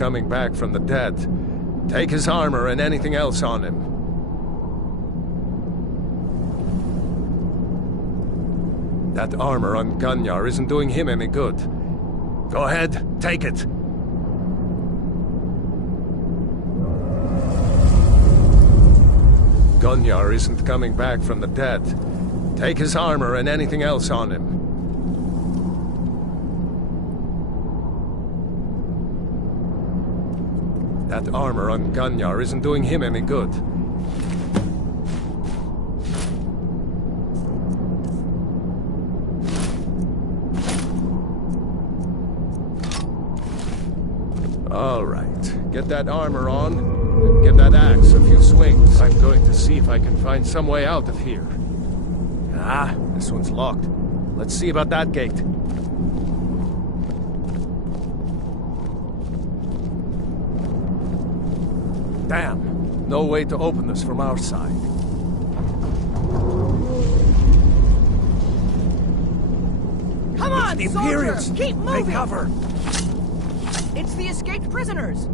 coming back from the dead. Take his armor and anything else on him. That armor on Gunyar isn't doing him any good. Go ahead, take it. Gunyar isn't coming back from the dead. Take his armor and anything else on him. That armor on Gunyar isn't doing him any good. All right, get that armor on, and give that axe a few swings. I'm going to see if I can find some way out of here. Ah, this one's locked. Let's see about that gate. Damn, no way to open this from our side. Come on, the Imperials! Soldier! Keep moving! Take cover! It's the escaped prisoners!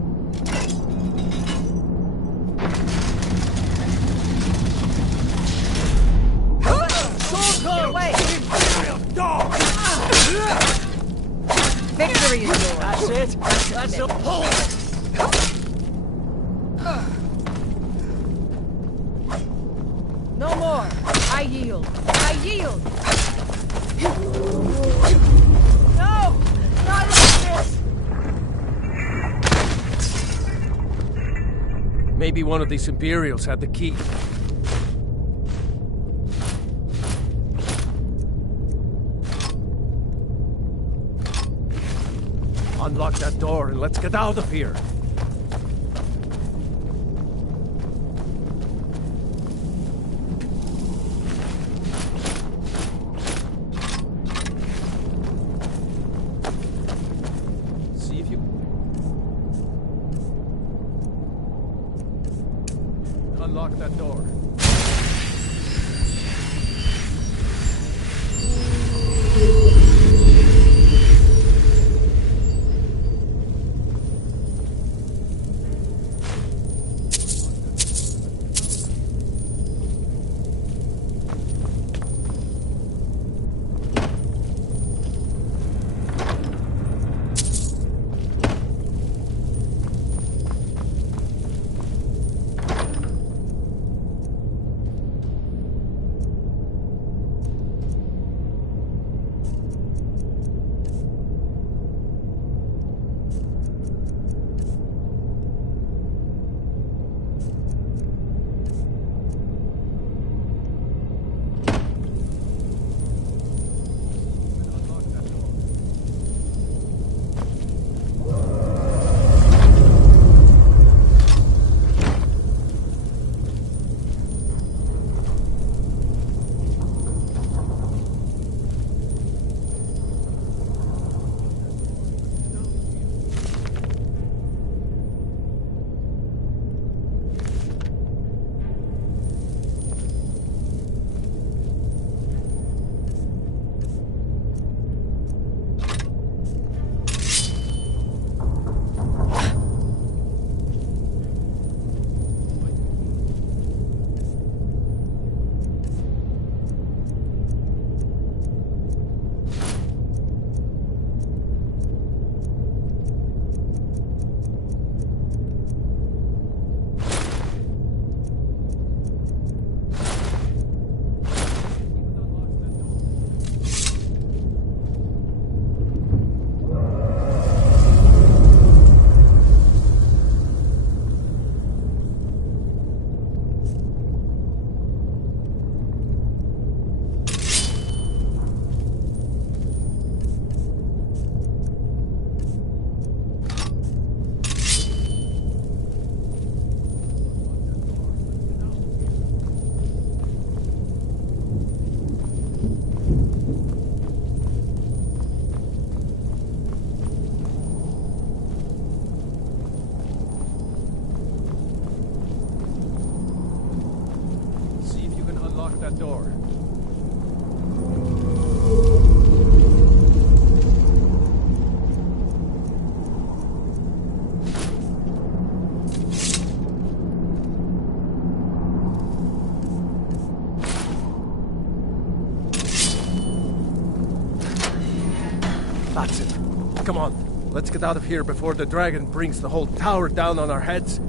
Get away! Victory is yours! That's it! That's the pull! No more! I yield! I yield! No! Not like this! Maybe one of these Imperials had the key. Unlock that door and let's get out of here. See if you... Unlock that door. that door. That's it. Come on, let's get out of here before the dragon brings the whole tower down on our heads.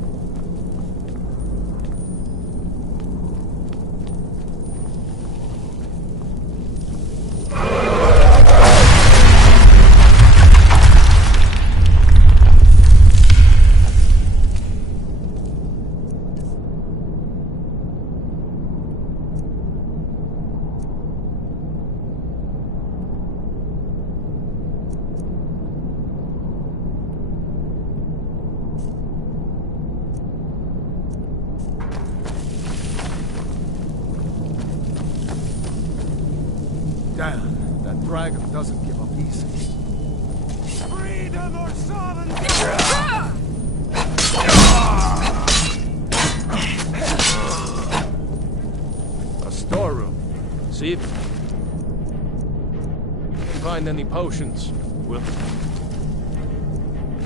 Damn, that dragon doesn't give up easy. Freedom or sovereignty! A storeroom. See if you find any potions. We'll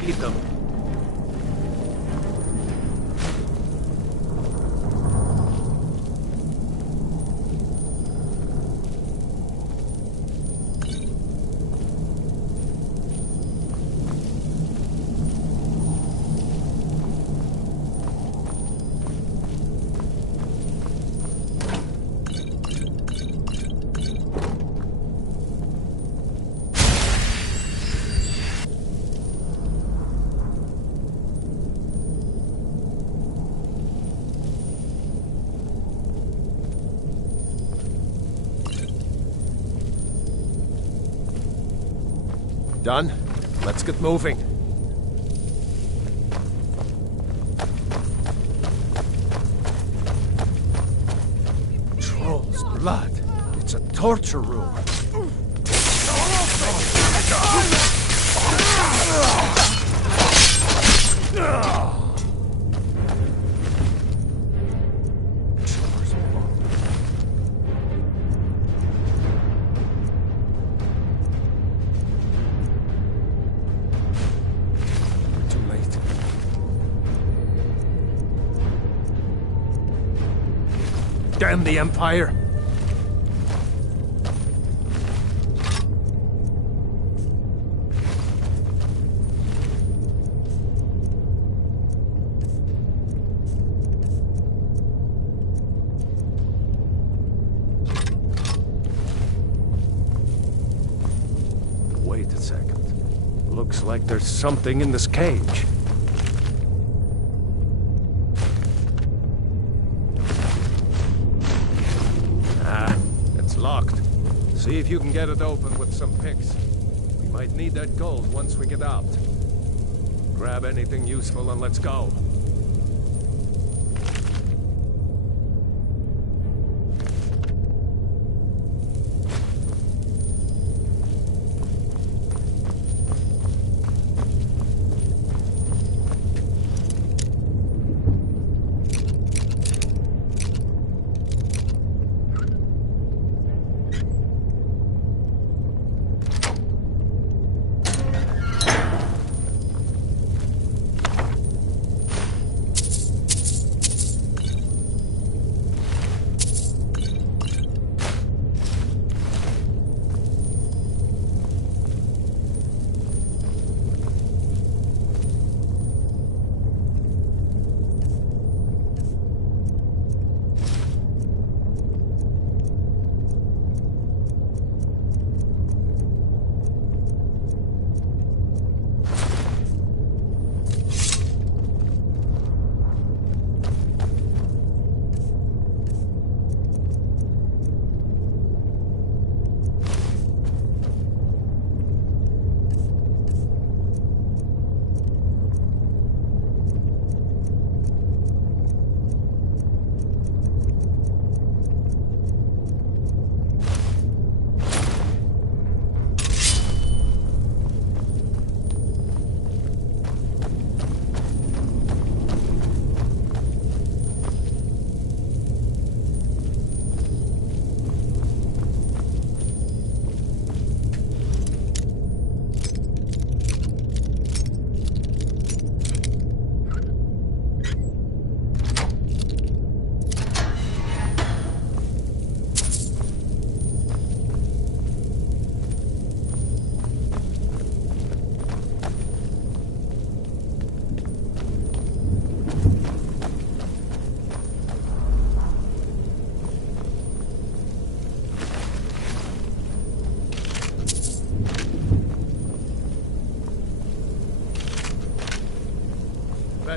eat them. Done? Let's get moving. Troll's blood. It's a torture room. Damn the Empire! Wait a second. Looks like there's something in this cage. Locked. See if you can get it open with some picks. We might need that gold once we get out. Grab anything useful and let's go.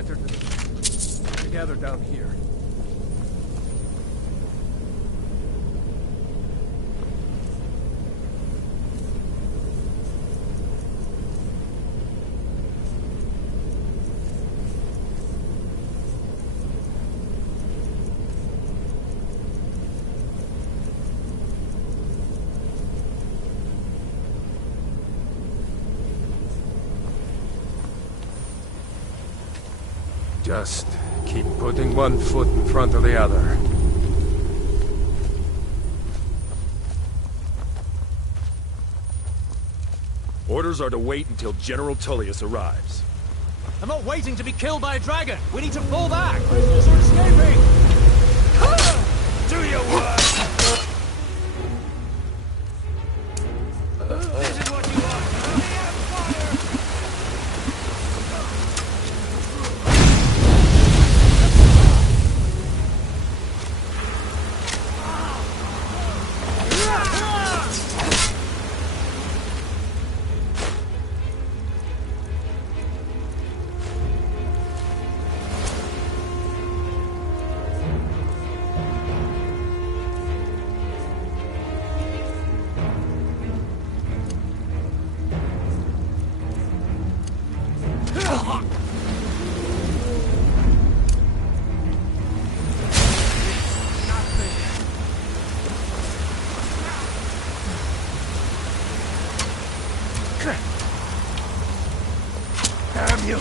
better to gather down here. Just keep putting one foot in front of the other. Orders are to wait until General Tullius arrives. I'm not waiting to be killed by a dragon. We need to pull back. Prisoners are escaping. Do your work! This is what you want. Damn you!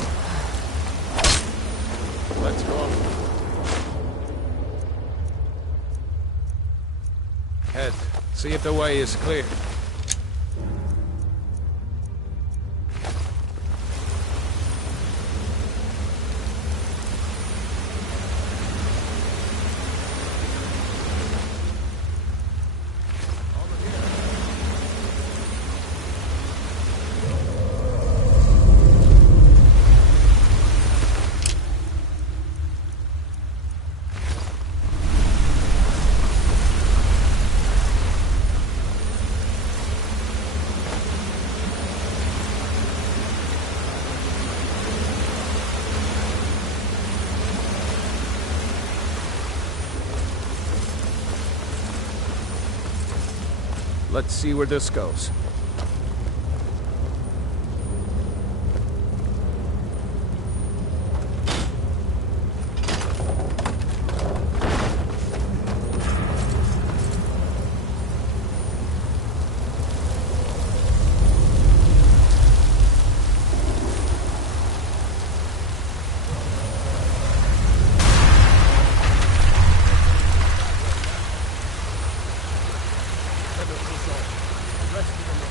Let's go. Head, see if the way is clear. Let's see where this goes. Rest of them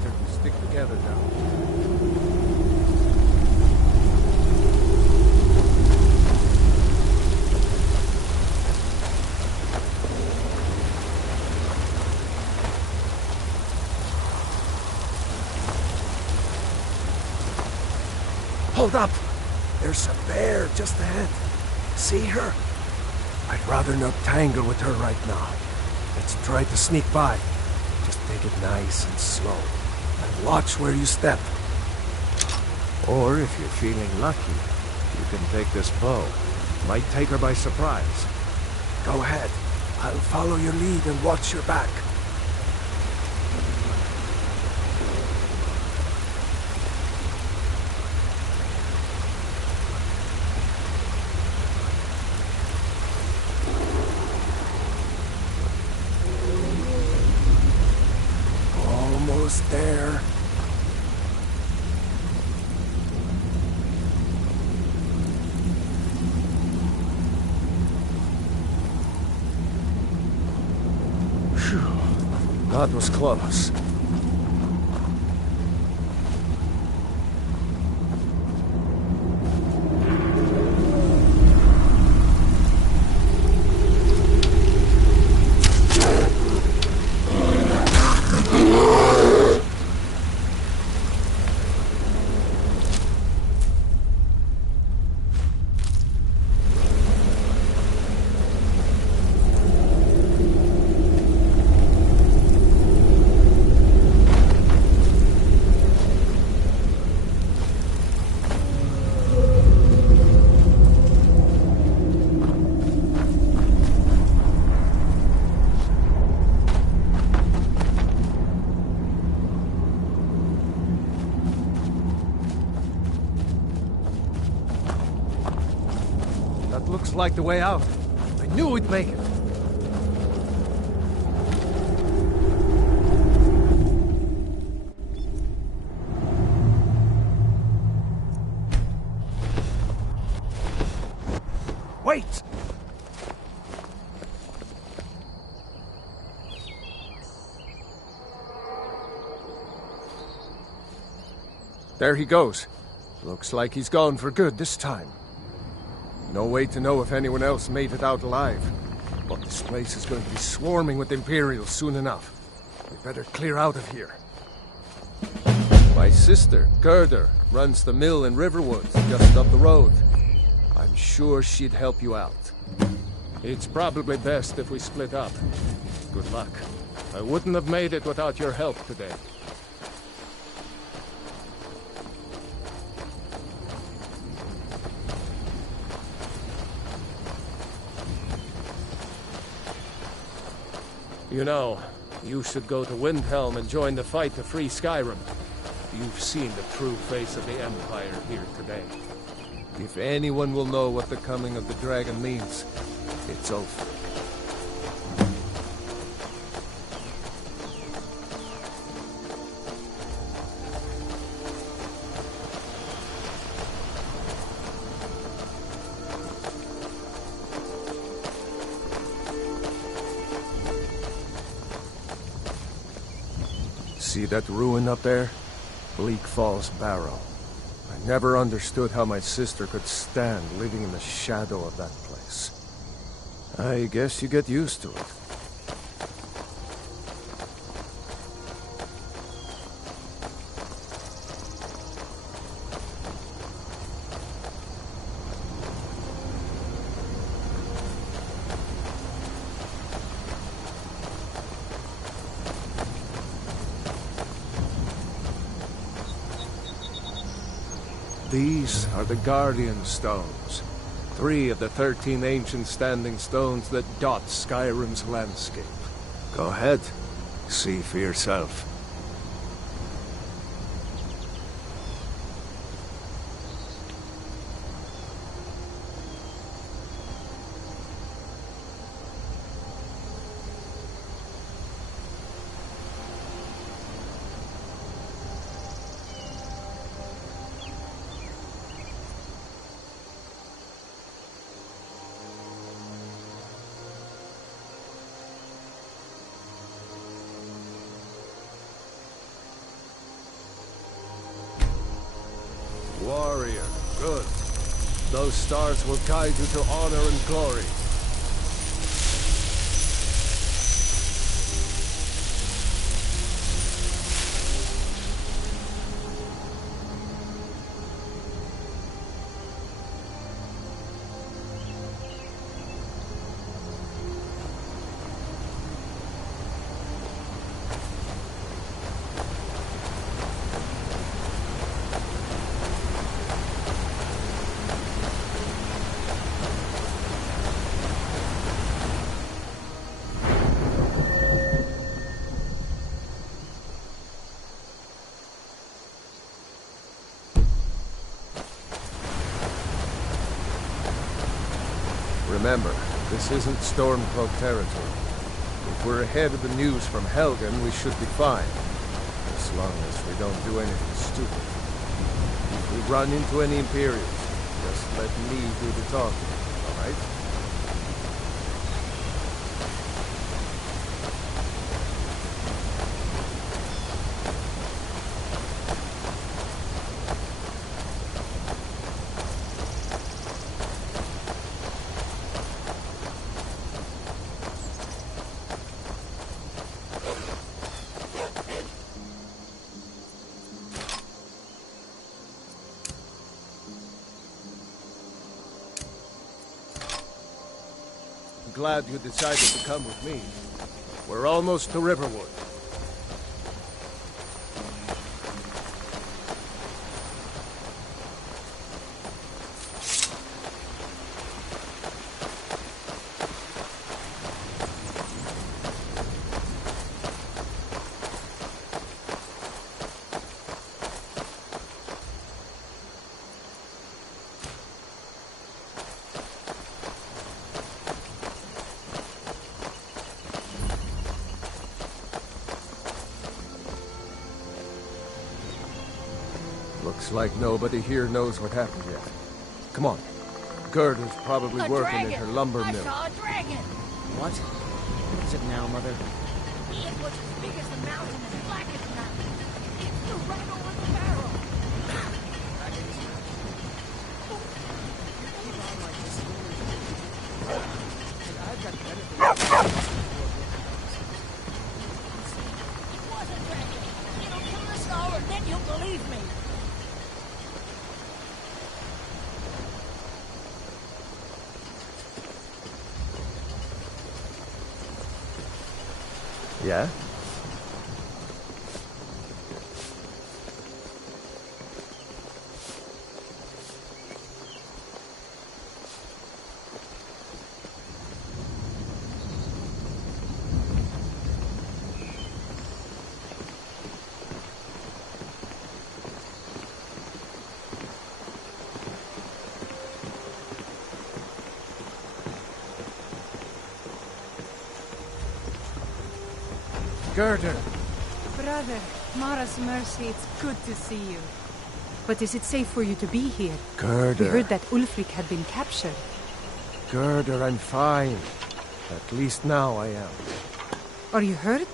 better to stick together now. Hold up! There's a bear just ahead. See her? I'd rather not tangle with her right now. Let's try to sneak by. Just take it nice and slow. And watch where you step. Or if you're feeling lucky, you can take this bow. Might take her by surprise. Go ahead. I'll follow your lead and watch your back. Almost there. Phew. That was close. Looks like the way out. I knew we'd make it. Wait! There he goes. Looks like he's gone for good this time. No way to know if anyone else made it out alive. But this place is going to be swarming with Imperials soon enough. We better clear out of here. My sister, Gerda, runs the mill in Riverwood, just up the road. I'm sure she'd help you out. It's probably best if we split up. Good luck. I wouldn't have made it without your help today. You know, you should go to Windhelm and join the fight to free Skyrim. You've seen the true face of the Empire here today. If anyone will know what the coming of the dragon means, it's over. See that ruin up there? Bleak Falls Barrow. I never understood how my sister could stand living in the shadow of that place. I guess you get used to it. These are the Guardian Stones. 3 of the 13 ancient standing stones that dot Skyrim's landscape. Go ahead, see for yourself. warrior. Good. Those stars will guide you to honor and glory. Remember, this isn't Stormcloak territory. If we're ahead of the news from Helgen, we should be fine. As long as we don't do anything stupid. If we run into any Imperials, just let me do the talking, alright? Glad you decided to come with me. We're almost to Riverwood. Looks like nobody here knows what happened yet. Come on. Gerda's probably working at her lumber mill. I saw a dragon! What? What is it now, Mother? It was as big as the mountain and black as night. It flew right over the barrel. I've got better It was a dragon. It'll kill us all and then you'll believe me. Yeah? Gerda! Brother, Mara's mercy, it's good to see you. But is it safe for you to be here? Gerda! We heard that Ulfric had been captured. Gerda, I'm fine. At least now I am. Are you hurt?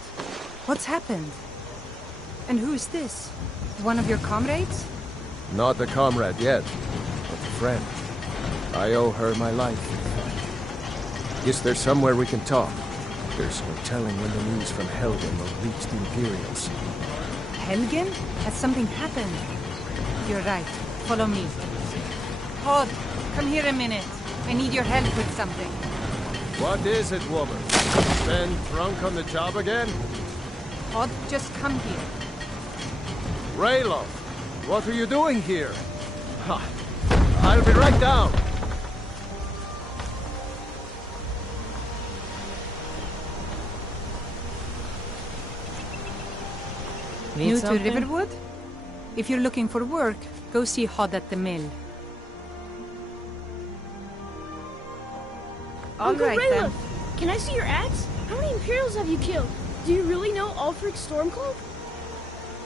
What's happened? And who is this? One of your comrades? Not a comrade yet, but a friend. I owe her my life. Is there somewhere we can talk? There's no telling when the news from Helgen will reach the Imperials. Helgen? Has something happened? You're right. Follow me. Hod, come here a minute. I need your help with something. What is it, woman? Been drunk on the job again? Hod, just come here. Rayloff, what are you doing here? Ha! I'll be right down. New to Riverwood? If you're looking for work, go see Hod at the mill. All Uncle right, Rayla, then. can I see your axe? How many Imperials have you killed? Do you really know Ulfric Stormcloak?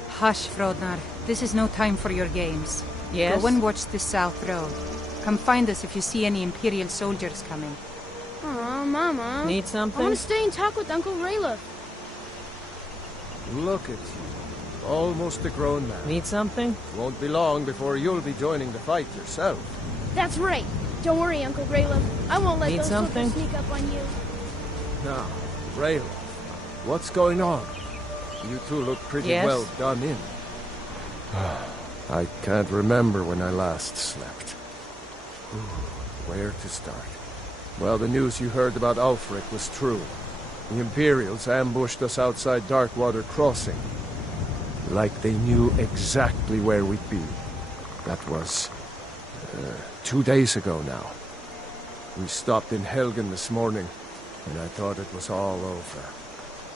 Hush, Frodnar. This is no time for your games. Yes? Go and watch the South Road. Come find us if you see any Imperial soldiers coming. Aw, Mama. Need I something? want to stay and talk with Uncle Rayla. Look at you. Almost a grown man. Need something? Won't be long before you'll be joining the fight yourself. That's right. Don't worry, Uncle Graylow. I won't let Need those something? soldiers sneak up on you. Now, Raylo, what's going on? You two look pretty Yes? well done in. I can't remember when I last slept. Where to start? Well, the news you heard about Ulfric was true. The Imperials ambushed us outside Darkwater Crossing. Like they knew exactly where we'd be. That was 2 days ago now. We stopped in Helgen this morning, and I thought it was all over.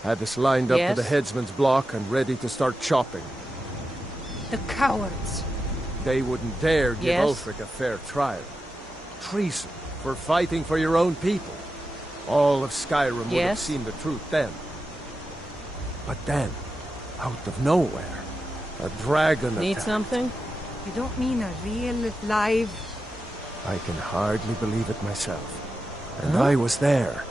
Had us lined up to Yes? the headsman's block and ready to start chopping. The cowards. They wouldn't dare give Yes? Ulfric a fair trial. Treason for fighting for your own people. All of Skyrim would have Yes? seen the truth then. But then, out of nowhere, a dragon Need attacked. something? You don't mean a real, live... I can hardly believe it myself. And I was there.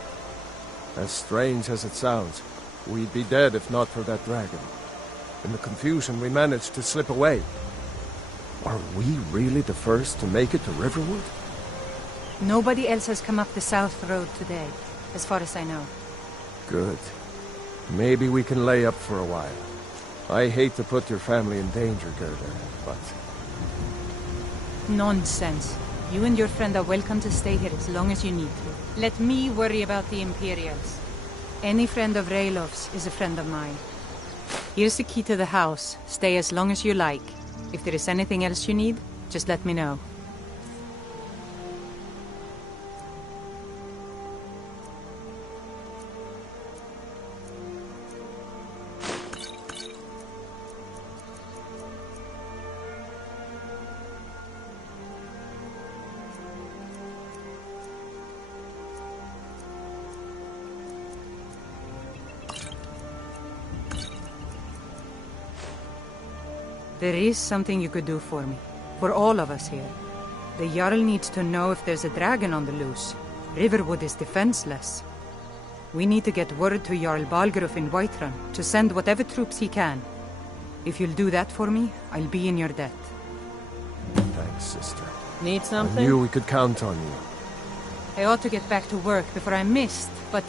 As strange as it sounds, we'd be dead if not for that dragon. In the confusion, we managed to slip away. Are we really the first to make it to Riverwood? Nobody else has come up the South Road today, as far as I know. Good. Maybe we can lay up for a while. I hate to put your family in danger, Gerda, but... Nonsense. You and your friend are welcome to stay here as long as you need to. Let me worry about the Imperials. Any friend of Raylov's is a friend of mine. Here's the key to the house. Stay as long as you like. If there is anything else you need, just let me know. There is something you could do for me. For all of us here. The Jarl needs to know if there's a dragon on the loose. Riverwood is defenseless. We need to get word to Jarl Balgruuf in Whiterun to send whatever troops he can. If you'll do that for me, I'll be in your debt. Thanks, sister. Need I something? knew we could count on you. I ought to get back to work before I missed, but...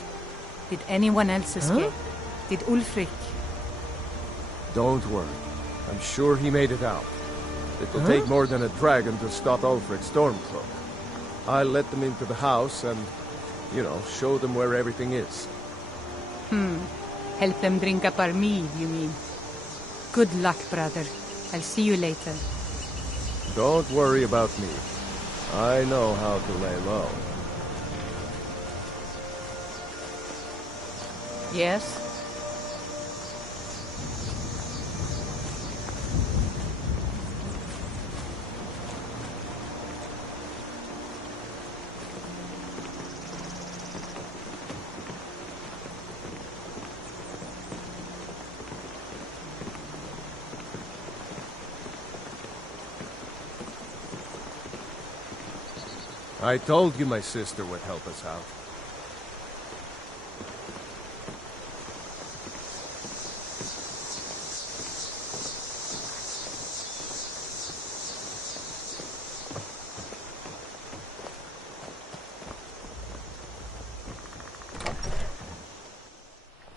Did anyone else escape? Did Ulfric? Don't worry. I'm sure he made it out. It will take more than a dragon to stop Ulfric's Stormcloak. I'll let them into the house and, you know, show them where everything is. Help them drink up our mead, you mean? Good luck, brother. I'll see you later. Don't worry about me. I know how to lay low. Yes? I told you my sister would help us out.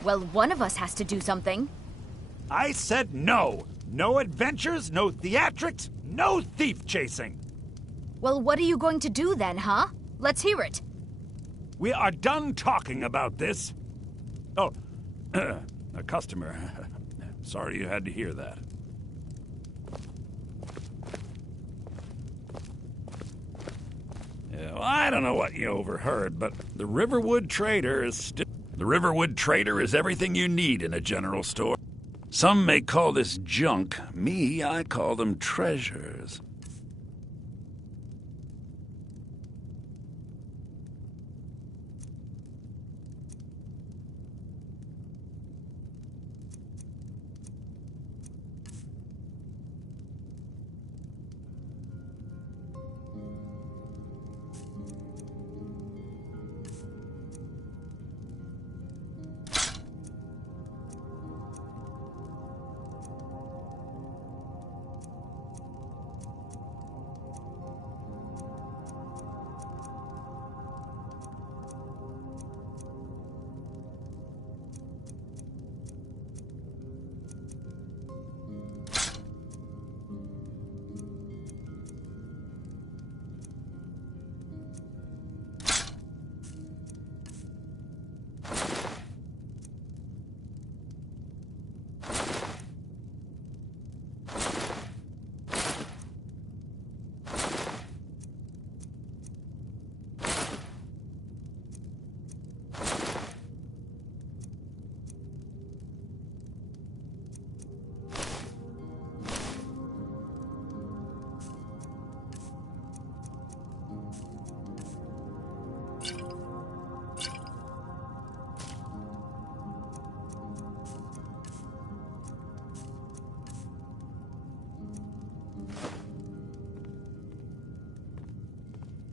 Well, one of us has to do something. I said no. No adventures, no theatrics, no thief chasing. Well, what are you going to do then, huh? Let's hear it. We are done talking about this. Oh, a customer. Sorry you had to hear that. Yeah, well, I don't know what you overheard, but the Riverwood Trader is still... The Riverwood Trader is everything you need in a general store. Some may call this junk. Me, I call them treasures.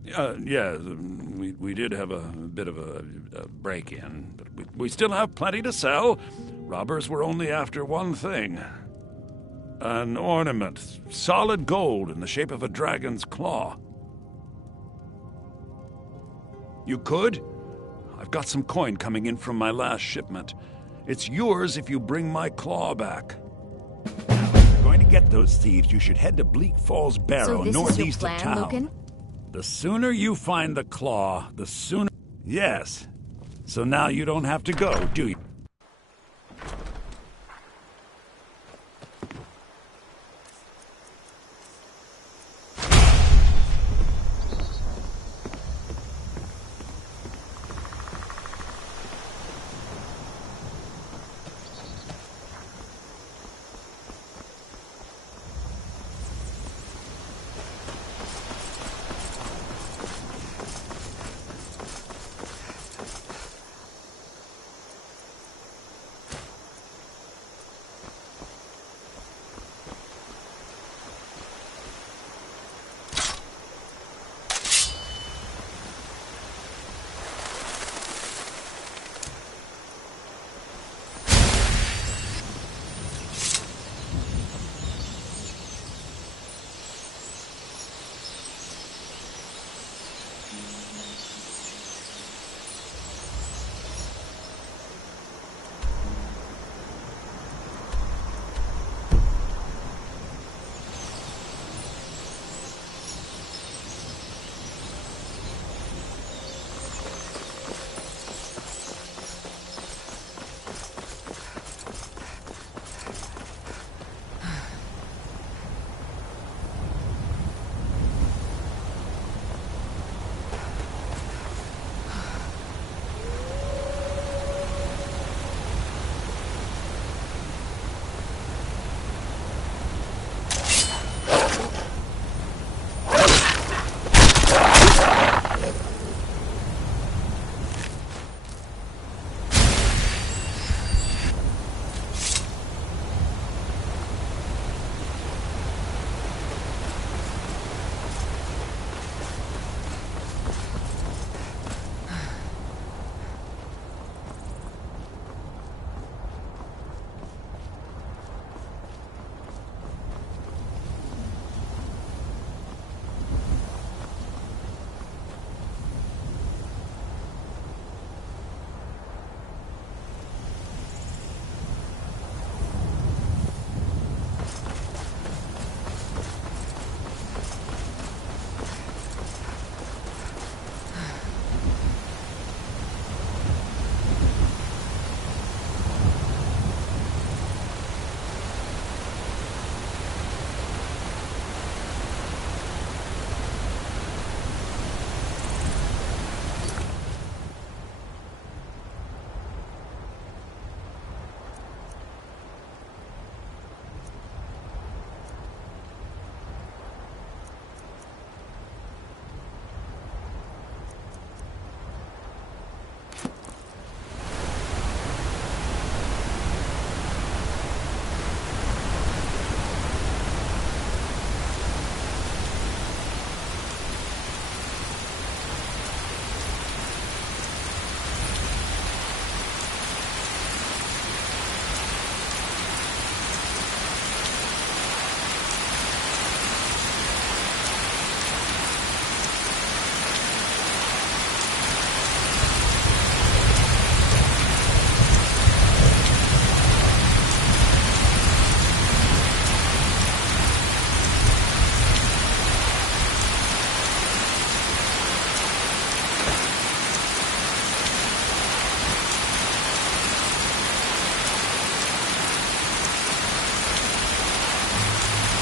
Yeah, we did have a bit of a break-in, but we still have plenty to sell. Robbers were only after one thing. An ornament, solid gold in the shape of a dragon's claw. You could? I've got some coin coming in from my last shipment. It's yours if you bring my claw back. Now, if you're going to get those thieves, you should head to Bleak Falls Barrow, So this northeast is your of plan, town. Lucan? The sooner you find the claw, the sooner... Yes. So now you don't have to go, do you?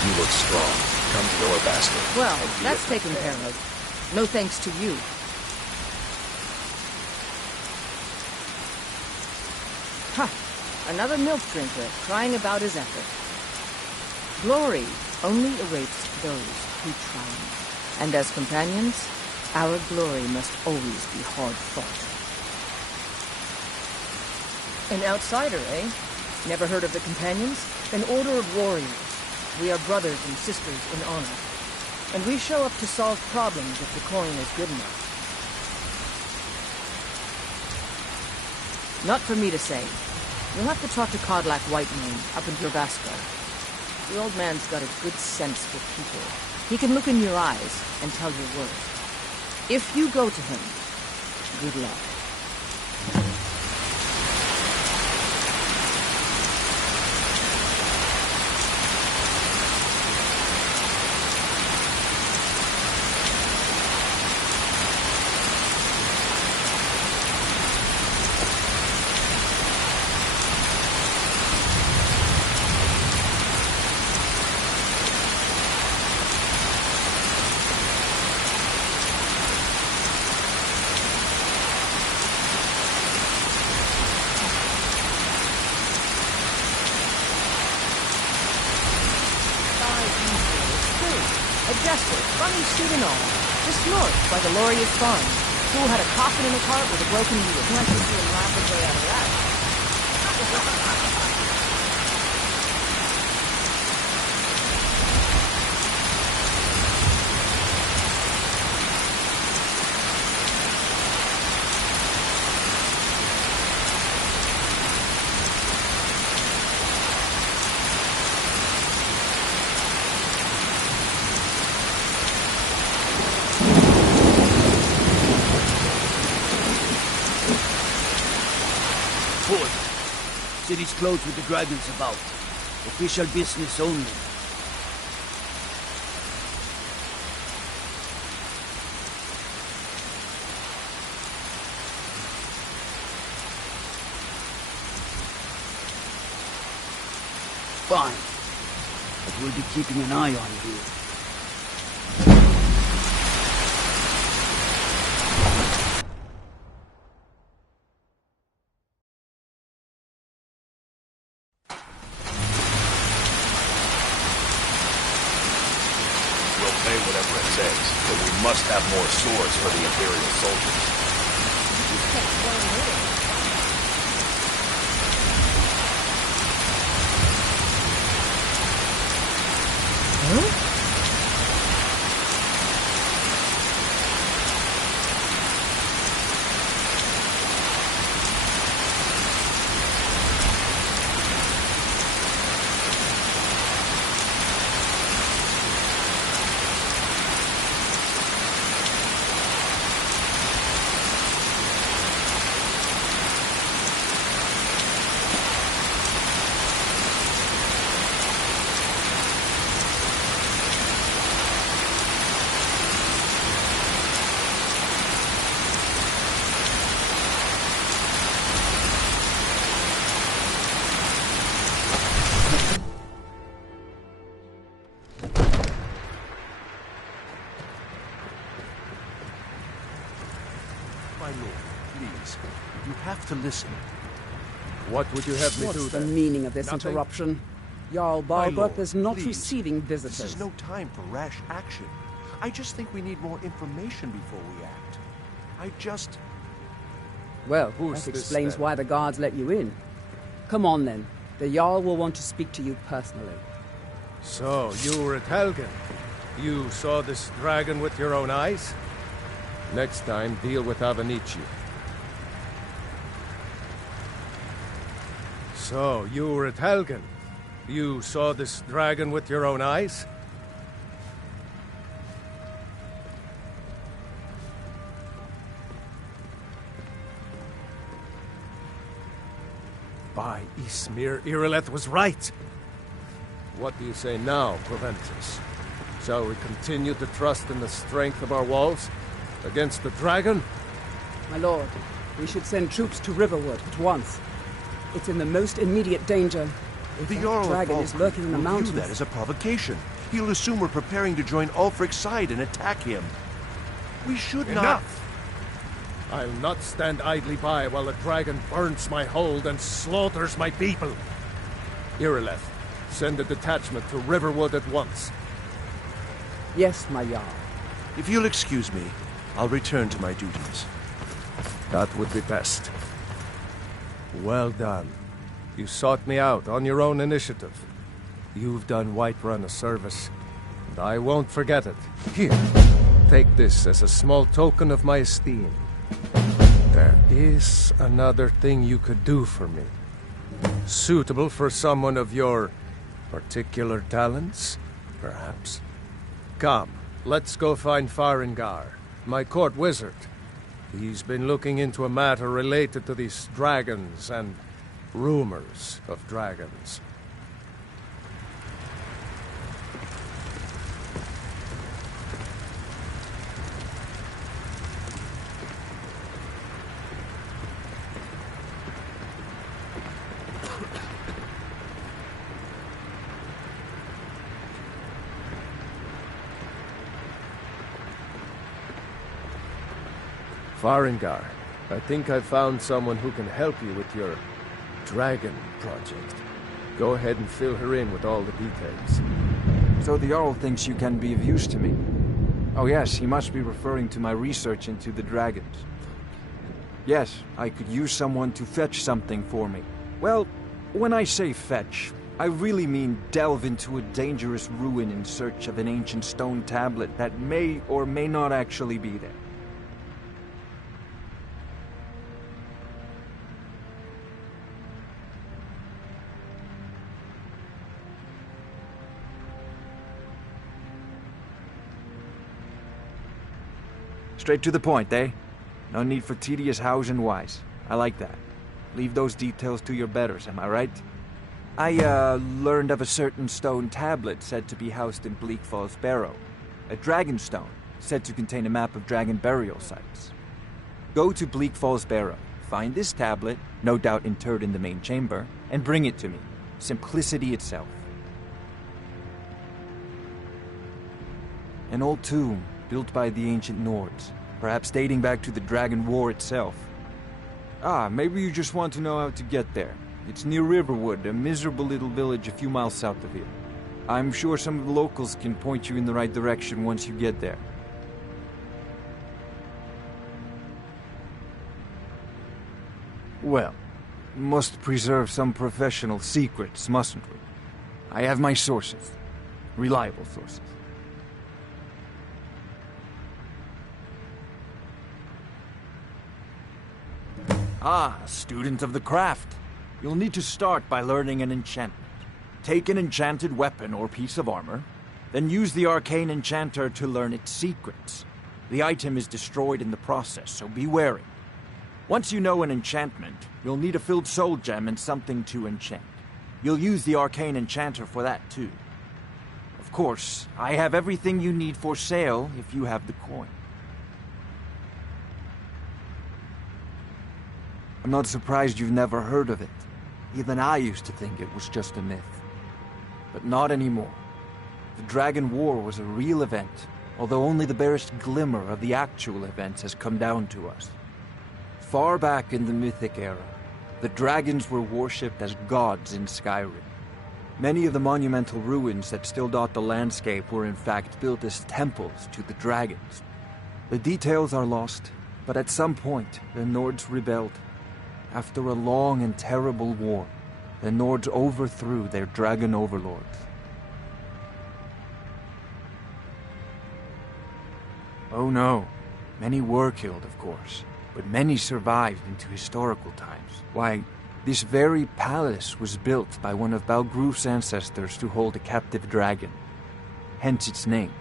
You look strong. Come to your basket. Well, that's taken care of. No thanks to you. Ha! Another milk drinker crying about his effort. Glory only awaits those who triumph. And as companions, our glory must always be hard-fought. An outsider, eh? Never heard of the Companions? An order of warriors. We are brothers and sisters in honor. And we show up to solve problems if the coin is good enough. Not for me to say. You'll have to talk to Codlac Whitemane up in Gervasco. The old man's got a good sense for people. He can look in your eyes and tell your worth. If you go to him, good luck. Funny suit and all. Just north by the Laurius Farm. Fool had a coffin in a cart with a broken wheel. Nice to see him laugh his way out of that. City's closed with the dragons about. Official business only. Fine. But we'll be keeping an eye on you. Must have more swords for the Imperial soldiers. Huh? My lord, please. You have to listen. What would you have me do What's the then? meaning of this Nothing? interruption? Jarl My Balgruth lord, is not please. receiving visitors. This is no time for rash action. I just think we need more information before we act. I just... Well, Who's that this, explains then? why the guards let you in. Come on, then. The Jarl will want to speak to you personally. So, you were at Helgen. You saw this dragon with your own eyes? Next time, deal with Avenici. So, you were at Helgen. You saw this dragon with your own eyes? By Ysmir, Irileth was right. What do you say now, Proventus? Shall we continue to trust in the strength of our walls? Against the dragon? My lord, we should send troops to Riverwood at once. It's in the most immediate danger. If The that Jarl of dragon is Balgruth lurking in the will mountains... view that as a provocation. He'll assume we're preparing to join Ulfric's side and attack him. We should not... Enough! I'll not stand idly by while the dragon burns my hold and slaughters my people. Irileth, send a detachment to Riverwood at once. Yes, my Jarl. If you'll excuse me, I'll return to my duties. That would be best. Well done. You sought me out on your own initiative. You've done Whiterun a service. and I won't forget it. Here, take this as a small token of my esteem. There is another thing you could do for me. Suitable for someone of your particular talents, perhaps. Come, let's go find Farengar, my court wizard. He's been looking into a matter related to these dragons and rumors of dragons. Farengar, I think I've found someone who can help you with your dragon project. Go ahead and fill her in with all the details. So the Jarl thinks you can be of use to me. Oh yes, he must be referring to my research into the dragons. Yes, I could use someone to fetch something for me. Well, when I say fetch, I really mean delve into a dangerous ruin in search of an ancient stone tablet that may or may not actually be there. Straight to the point, eh? No need for tedious hows and whys. I like that. Leave those details to your betters, am I right? I, learned of a certain stone tablet said to be housed in Bleak Falls Barrow. A dragon stone, said to contain a map of dragon burial sites. Go to Bleak Falls Barrow, find this tablet, no doubt interred in the main chamber, and bring it to me. Simplicity itself. An old tomb, built by the ancient Nords, perhaps dating back to the Dragon War itself. Ah, maybe you just want to know how to get there. It's near Riverwood, a miserable little village a few miles south of here. I'm sure some of the locals can point you in the right direction once you get there. Well, must preserve some professional secrets, mustn't we? I have my sources. Reliable sources. Ah, a student of the craft. You'll need to start by learning an enchantment. Take an enchanted weapon or piece of armor, then use the arcane enchanter to learn its secrets. The item is destroyed in the process, so be wary. Once you know an enchantment, you'll need a filled soul gem and something to enchant. You'll use the arcane enchanter for that too. Of course, I have everything you need for sale if you have the coin. I'm not surprised you've never heard of it. Even I used to think it was just a myth. But not anymore. The Dragon War was a real event, although only the barest glimmer of the actual events has come down to us. Far back in the Mythic era, the dragons were worshipped as gods in Skyrim. Many of the monumental ruins that still dot the landscape were in fact built as temples to the dragons. The details are lost, but at some point, the Nords rebelled. After a long and terrible war, the Nords overthrew their dragon overlords. Oh no, many were killed, of course, but many survived into historical times. Why, this very palace was built by one of Balgruf's ancestors to hold a captive dragon. Hence its name,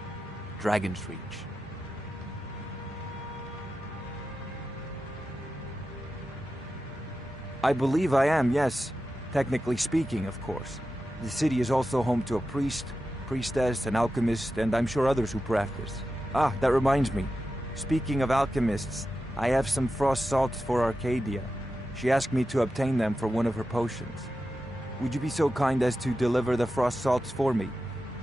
Dragon's Reach. I believe I am, yes. Technically speaking, of course. The city is also home to a priest, priestess, an alchemist, and I'm sure others who practice. Ah, that reminds me. Speaking of alchemists, I have some frost salts for Arcadia. She asked me to obtain them for one of her potions. Would you be so kind as to deliver the frost salts for me?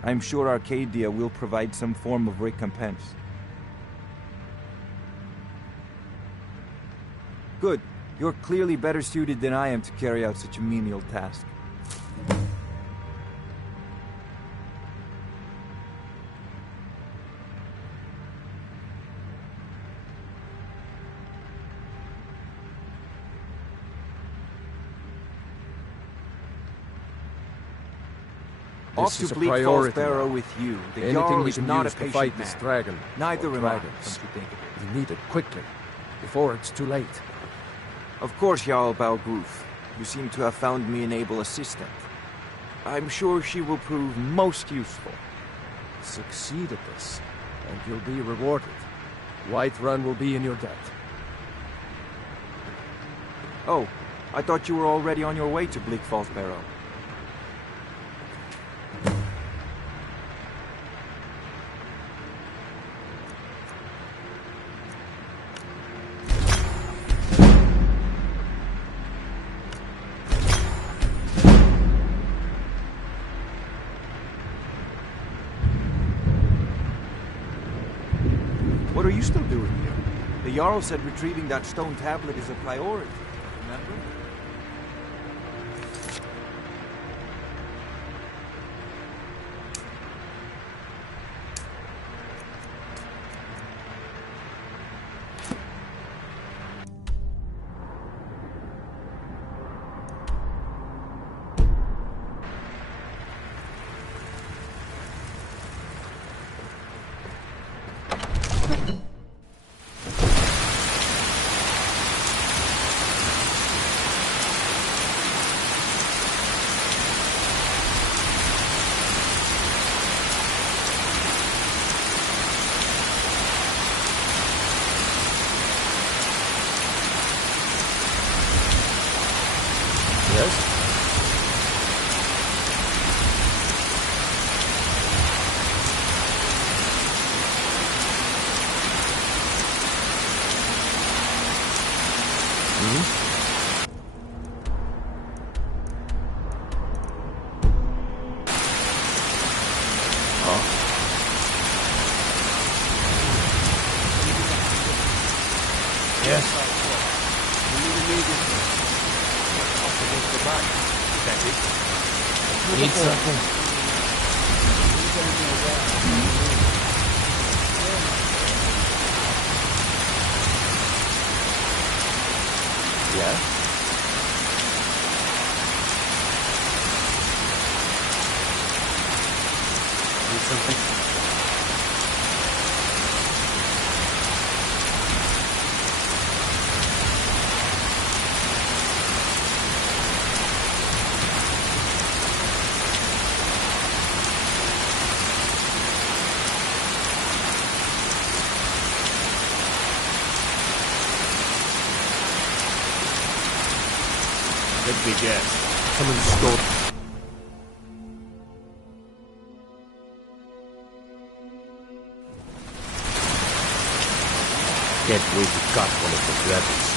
I'm sure Arcadia will provide some form of recompense. Good. You're clearly better suited than I am to carry out such a menial task. Off This is to a Bleak Falls priority Barrow now. with you. The Anything Jarl we is can not a use to patient fight man. this dragon. Neither or am I, dragons. come to think of it. We need it quickly, before it's too late. Of course, Jarl Balgruf. You seem to have found me an able assistant. I'm sure she will prove most useful. Succeed at this, and you'll be rewarded. Whiterun will be in your debt. Oh, I thought you were already on your way to Bleak Falls Barrow. What are you still doing here? The Jarl said retrieving that stone tablet is a priority, remember? Yes. We need immediately. Up against the back. Detective. Need something. Yeah? Need something? Let me guess. Someone stole... Can't wait to cut one of the dragons.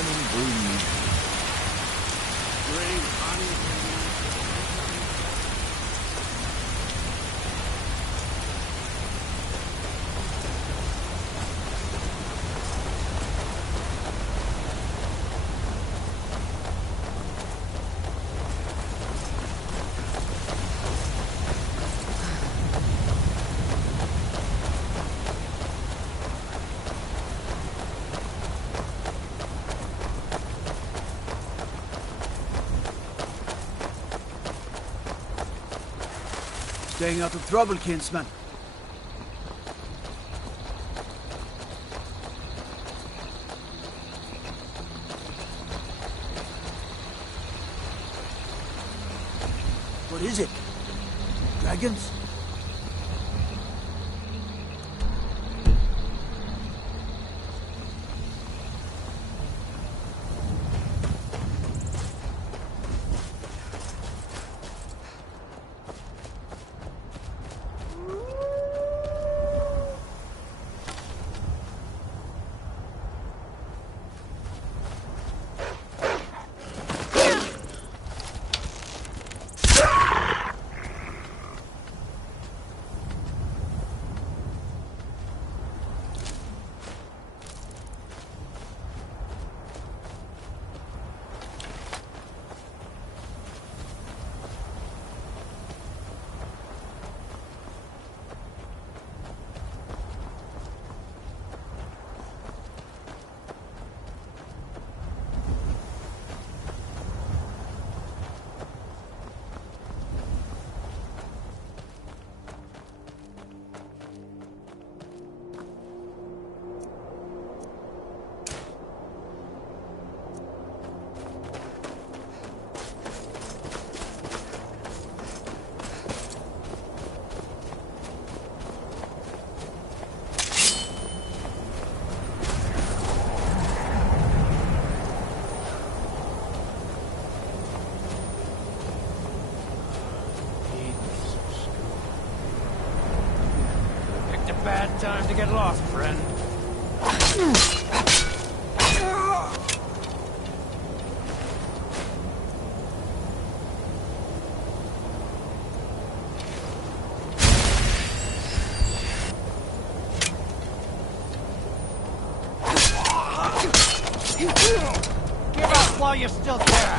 honey breed. Bring honey. Staying out of trouble, kinsman. What is it? Dragons? Bad time to get lost, friend. Give up while you still can.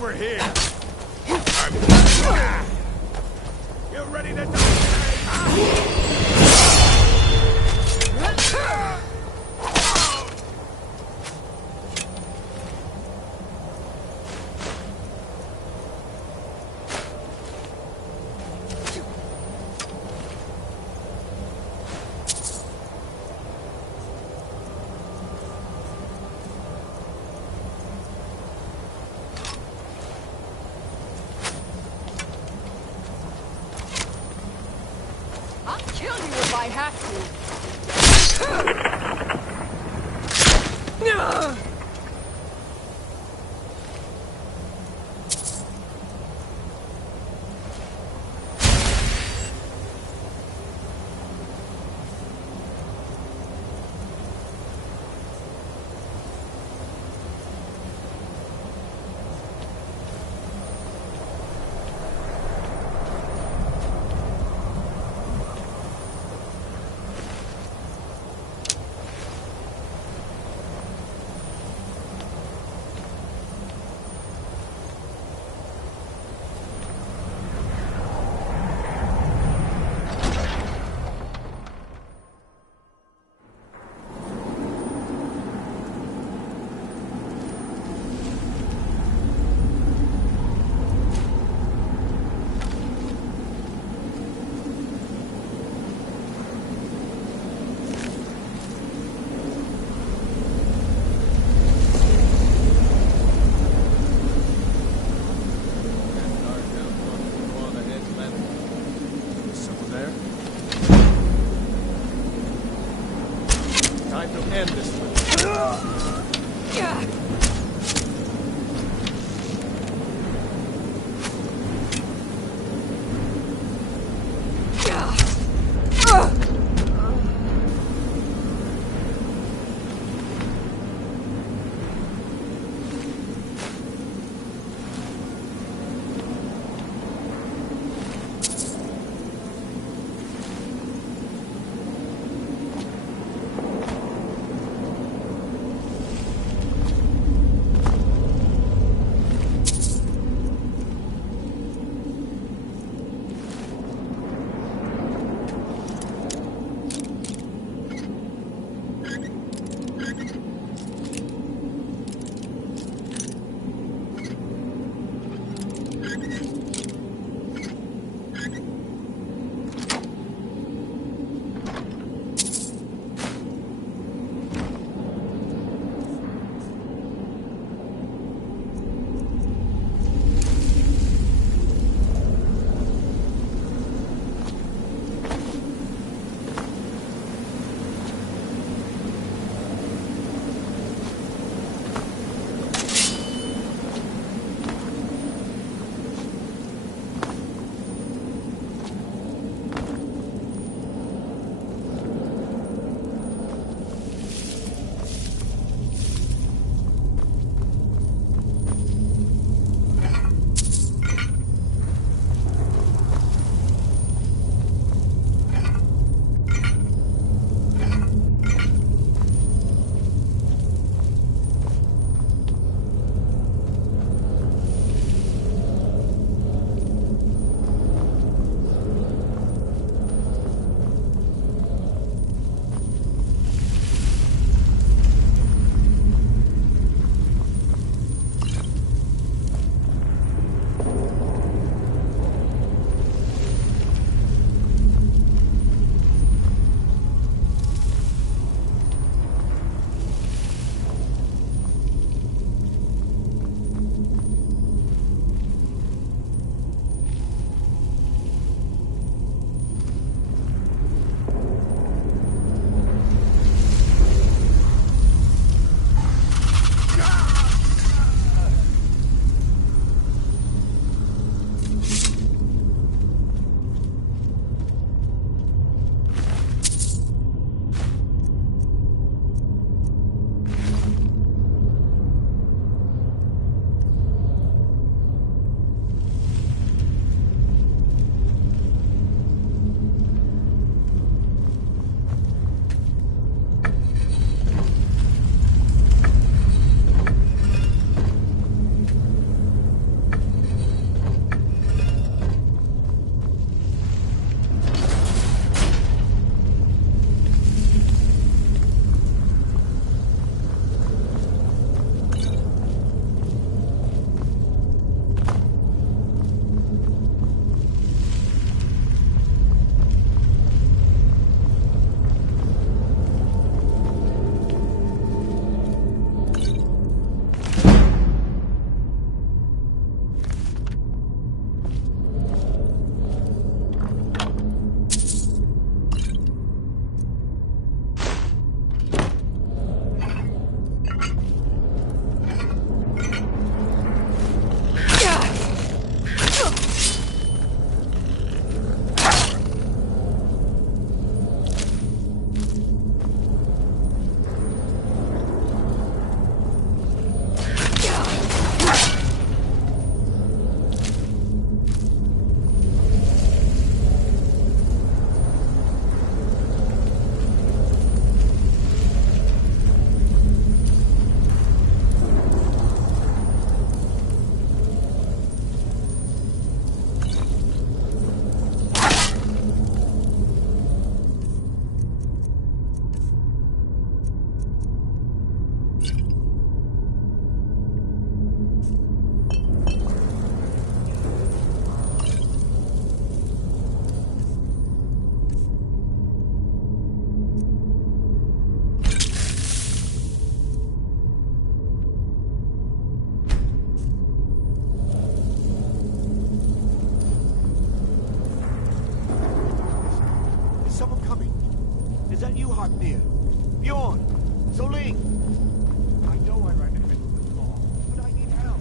over here. You ready to die today, huh? I have to. Bjorn! Soling! I know I ran into the claw, but I need help.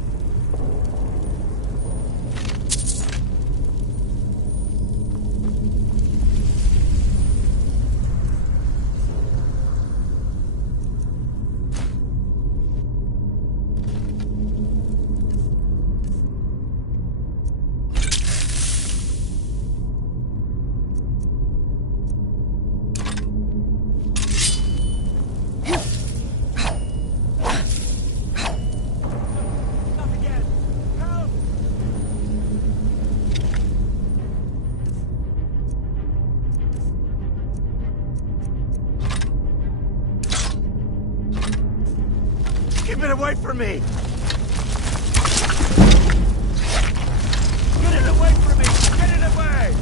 Keep it away from me! Get it away from me! Get it away!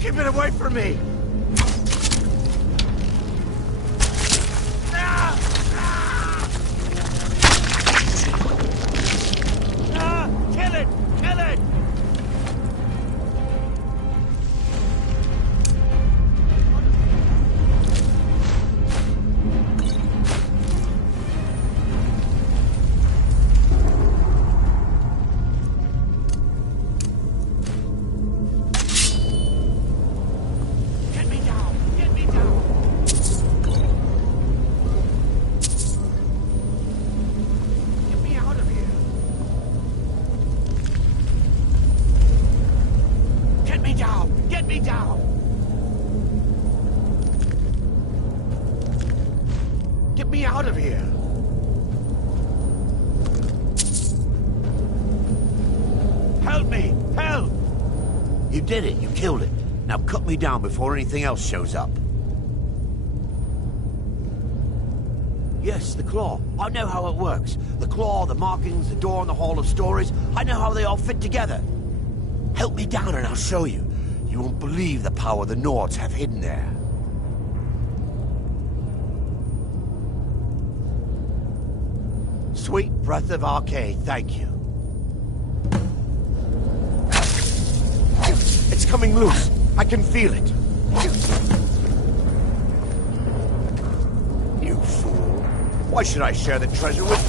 Keep it away from me! Kill it! Kill it! Get me down! Get me down! Get me out of here! Get me down! Get me down! Get me out of here! Help me! Help! You did it. You killed it. Now cut me down before anything else shows up. Yes, the claw. I know how it works. The claw, the markings, the door in the Hall of Stories. I know how they all fit together. Help me down and I'll show you. You won't believe the power the Nords have hidden there. Sweet breath of Arcade, thank you. It's coming loose. I can feel it. You fool. Why should I share the treasure with...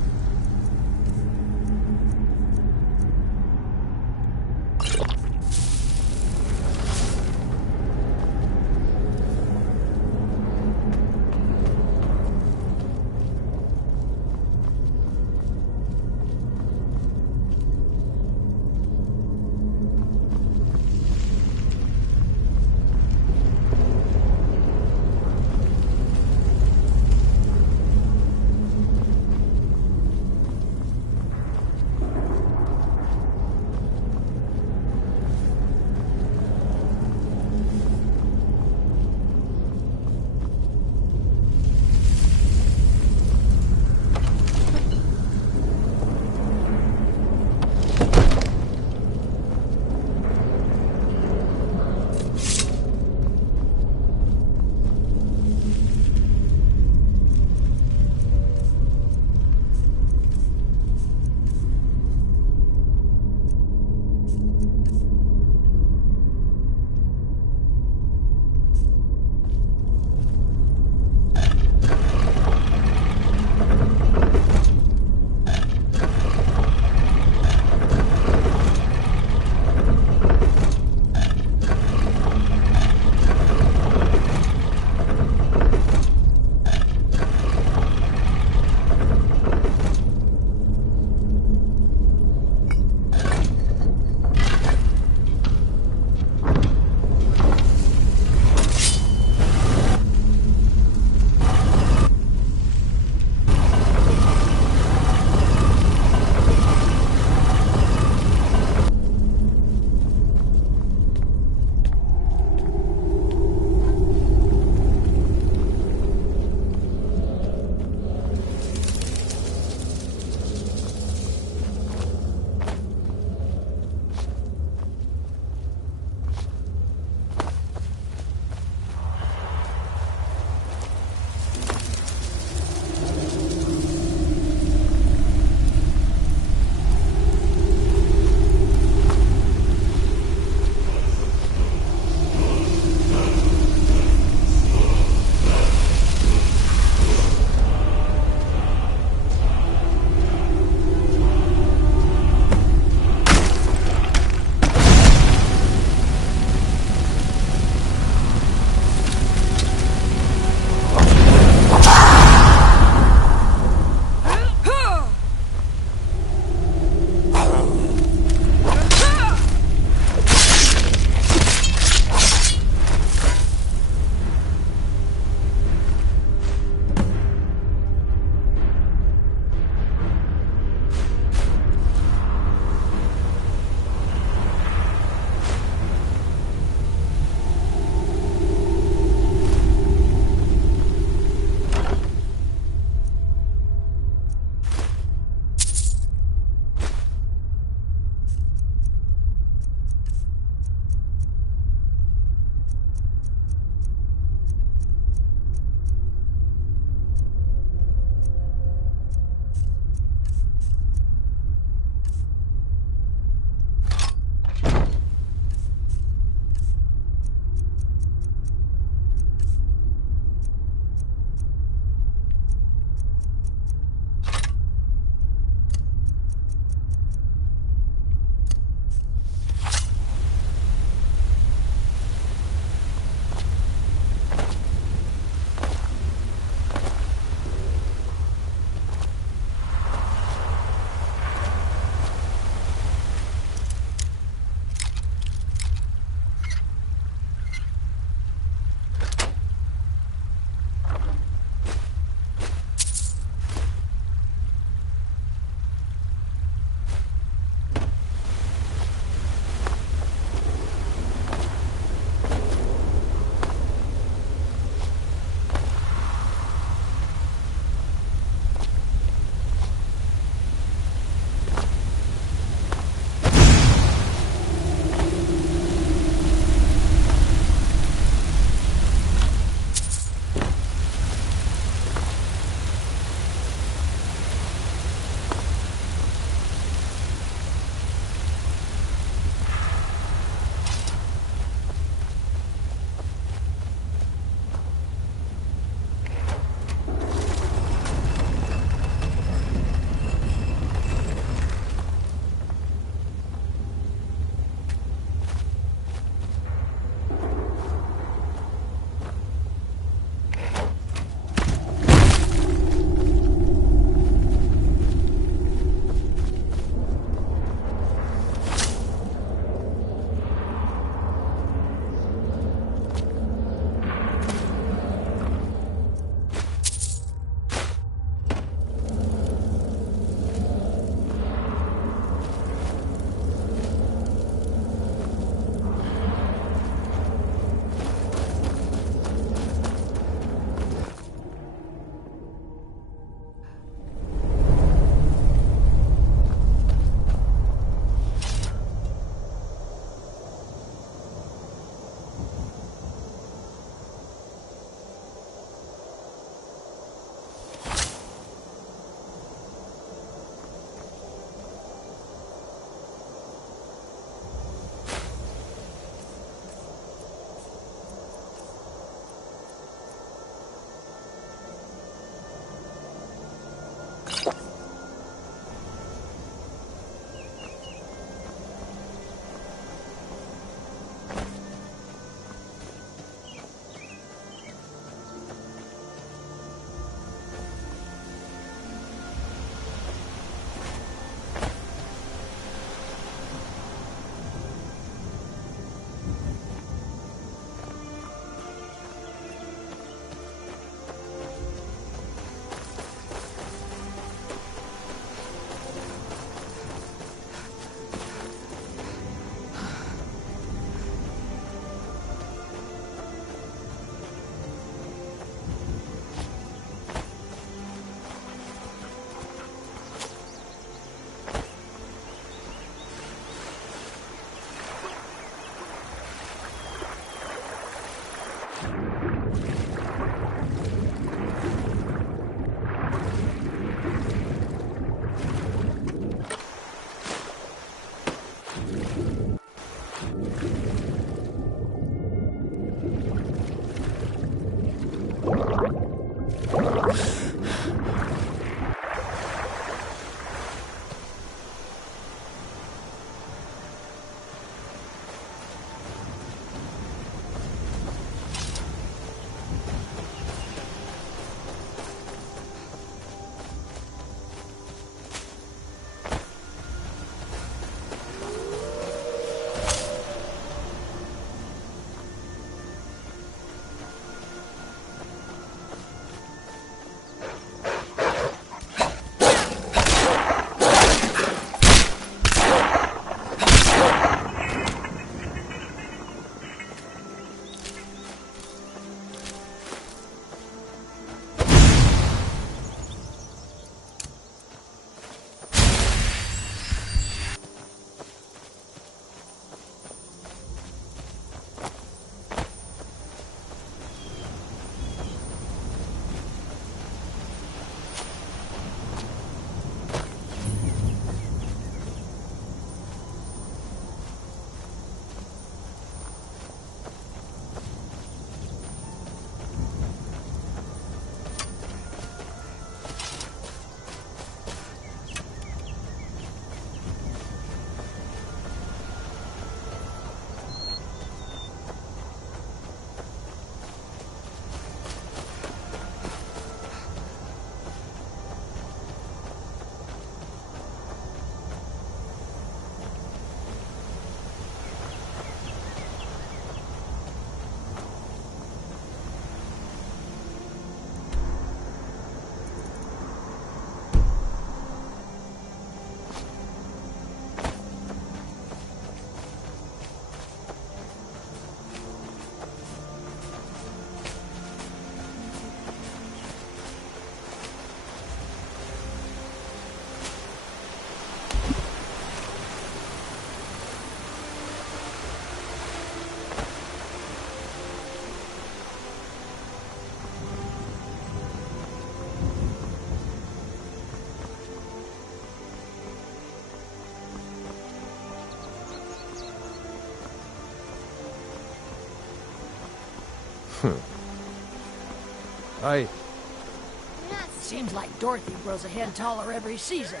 Seems like Dorothy grows a head taller every season.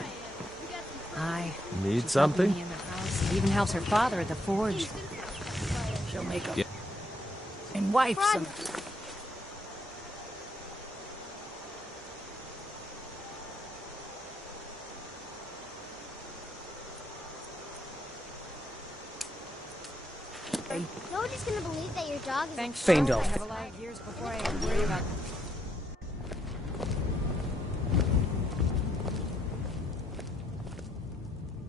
Aye. Need She's something? helping me in the house. Even helps her father at the forge. She'll make a and wife some. Nobody's gonna believe that your dog is Thanks. Feindel. I have a lot of years before I have to worry about.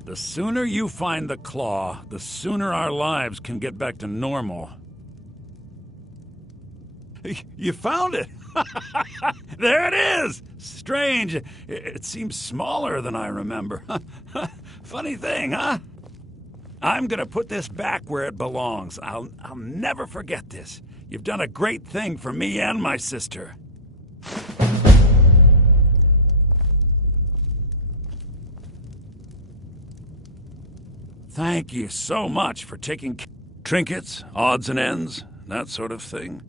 The sooner you find the claw, the sooner our lives can get back to normal. You found it! There it is! Strange. It seems smaller than I remember. Funny thing, huh? I'm gonna put this back where it belongs. I'll never forget this. You've done a great thing for me and my sister. Thank you so much for taking trinkets, odds and ends, that sort of thing.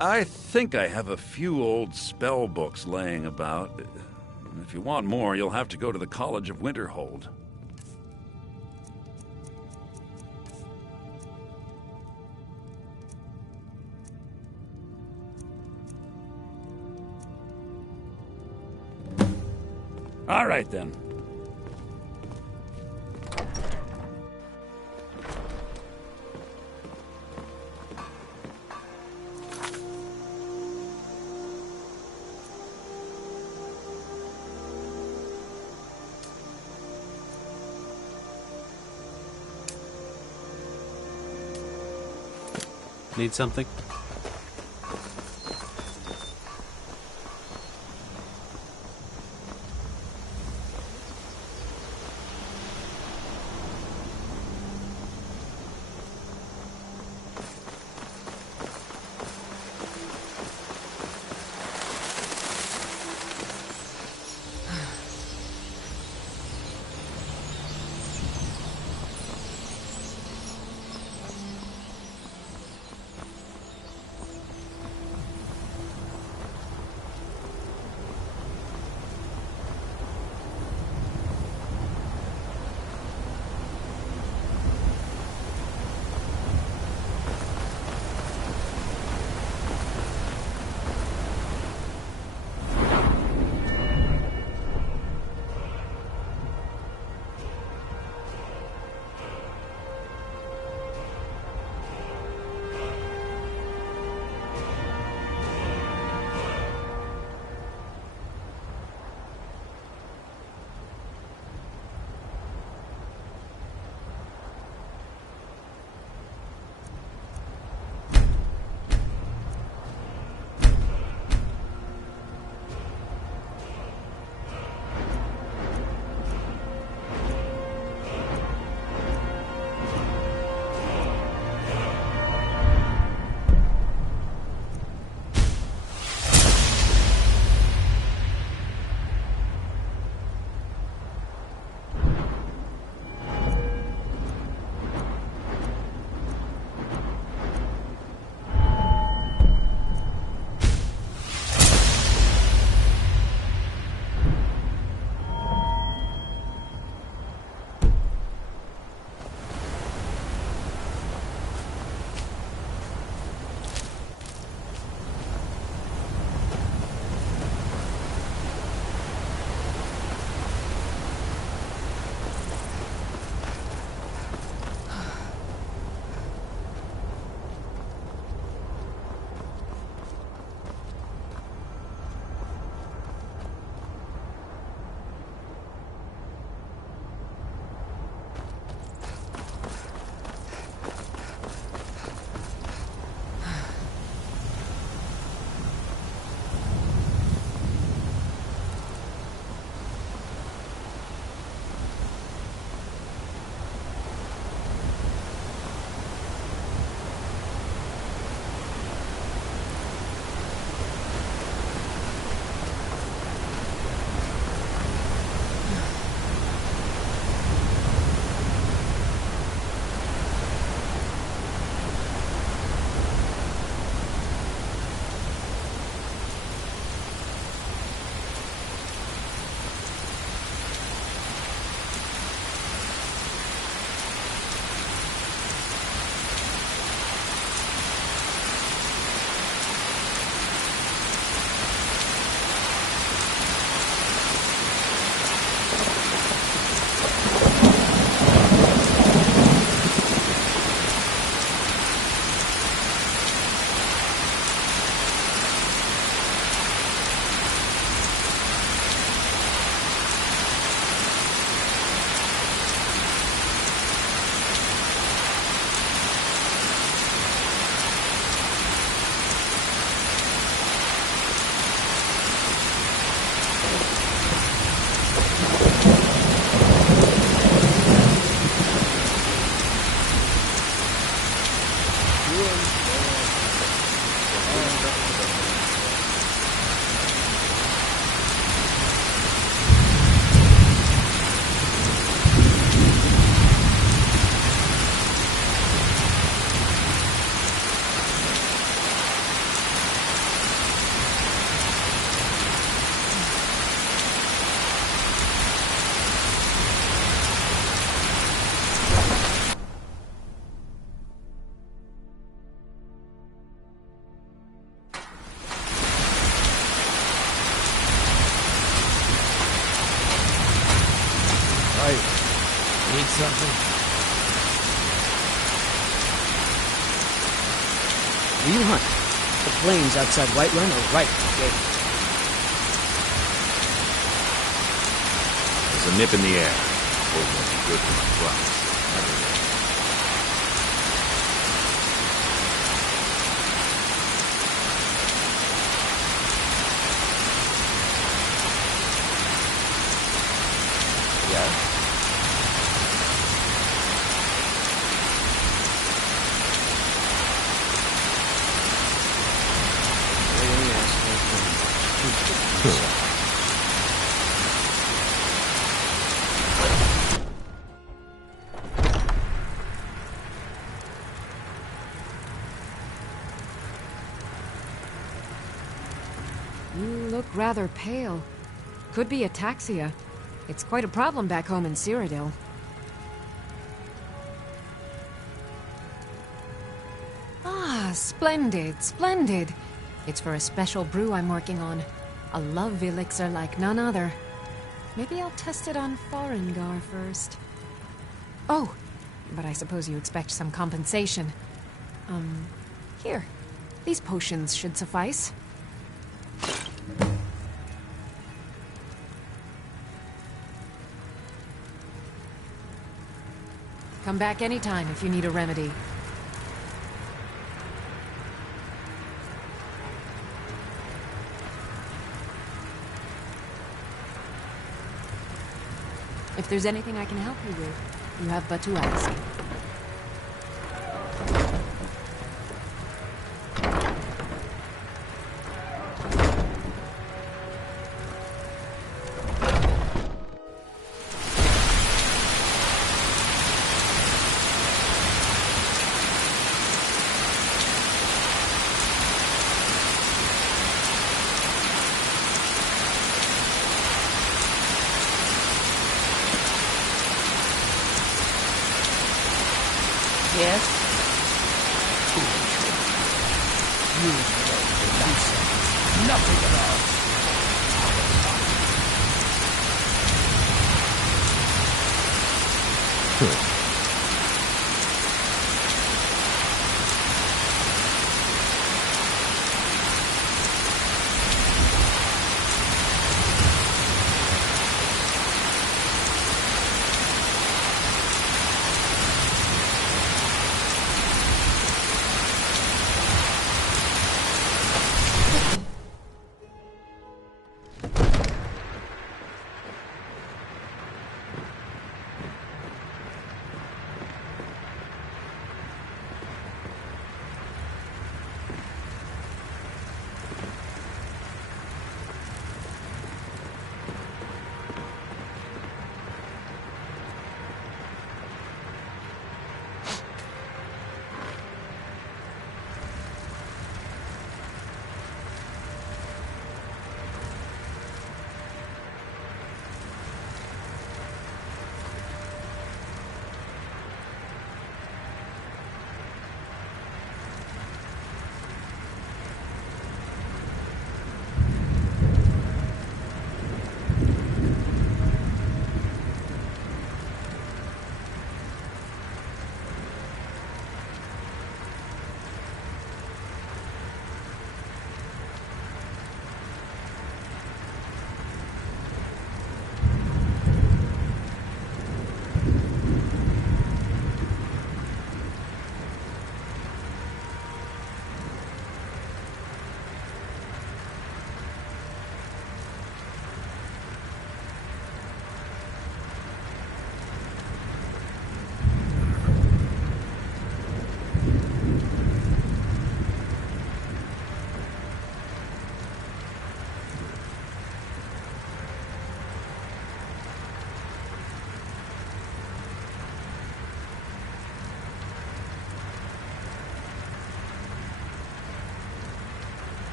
I think I have a few old spell books laying about. If you want more, you'll have to go to the College of Winterhold. All right, then. Need something? Need something? Do you hunt? The plains outside Whiterun are right at the gate. There's a nip in the air. Cold won't be good for my crops. Yeah? You look rather pale. Could be ataxia. It's quite a problem back home in Cyrodiil. Ah, splendid, splendid. It's for a special brew I'm working on. A love elixir like none other. Maybe I'll test it on Farengar first. Oh, but I suppose you expect some compensation. Here. These potions should suffice. Come back anytime if you need a remedy. If there's anything I can help you with, you have but to ask. Yes? You know nothing at all.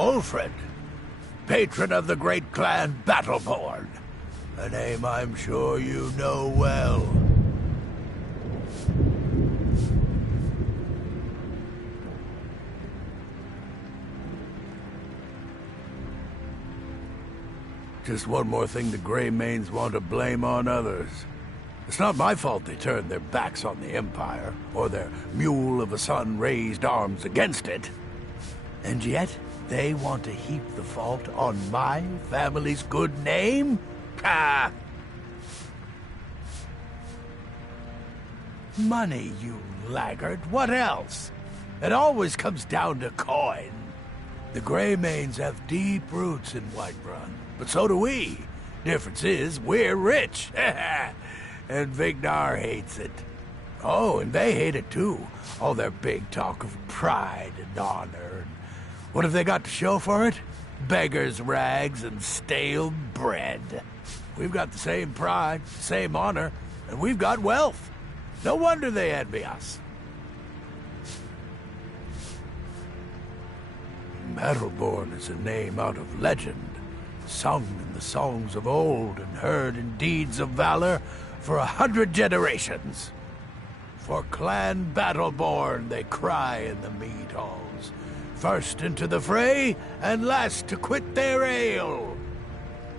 Ulfred, patron of the great clan Battleborn. A name I'm sure you know well. Just one more thing the Greymanes want to blame on others. It's not my fault they turned their backs on the Empire, or their mule of a son raised arms against it. And yet, they want to heap the fault on my family's good name? Ah! Money, you laggard. What else? It always comes down to coin. The Greymanes have deep roots in Whiterun, but so do we. Difference is, we're rich. And Vignar hates it. Oh, and they hate it too. All their big talk of pride and honor. And what have they got to show for it? Beggars' rags and stale bread. We've got the same pride, same honor, and we've got wealth. No wonder they envy us. Battleborn is a name out of legend, sung in the songs of old and heard in deeds of valor for 100 generations. For Clan Battleborn they cry in the mead halls, first into the fray and last to quit their ale.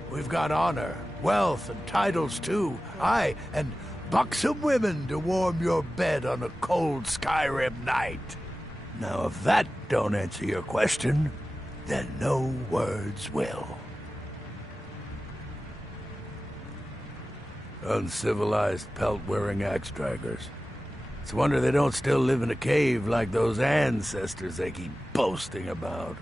We've got honor, wealth, and titles too, aye, and buxom women to warm your bed on a cold Skyrim night. Now, if that don't answer your question, then no words will. Uncivilized pelt-wearing axe-draggers. It's a wonder they don't still live in a cave like those ancestors they keep boasting about.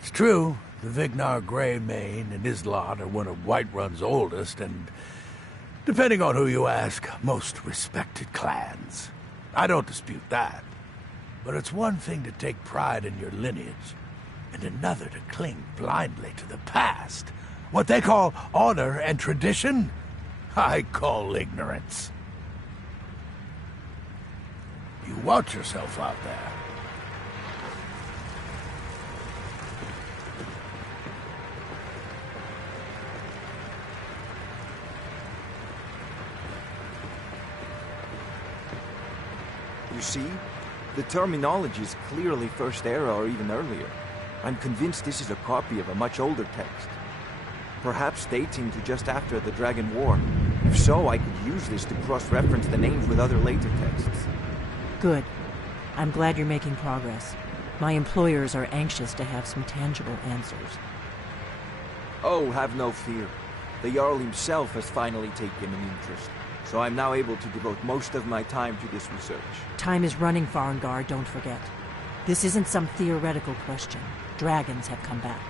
It's true, the Vignar Greymane and his lot are one of Whiterun's oldest and, depending on who you ask, most respected clans. I don't dispute that. But it's one thing to take pride in your lineage, and another to cling blindly to the past. What they call honor and tradition, I call ignorance. You watch yourself out there. You see? The terminology is clearly First Era or even earlier. I'm convinced this is a copy of a much older text. Perhaps dating to just after the Dragon War. If so, I could use this to cross-reference the names with other later texts. Good. I'm glad you're making progress. My employers are anxious to have some tangible answers. Oh, have no fear. The Jarl himself has finally taken an interest, so I'm now able to devote most of my time to this research. Time is running, Farengar, don't forget. This isn't some theoretical question. Dragons have come back.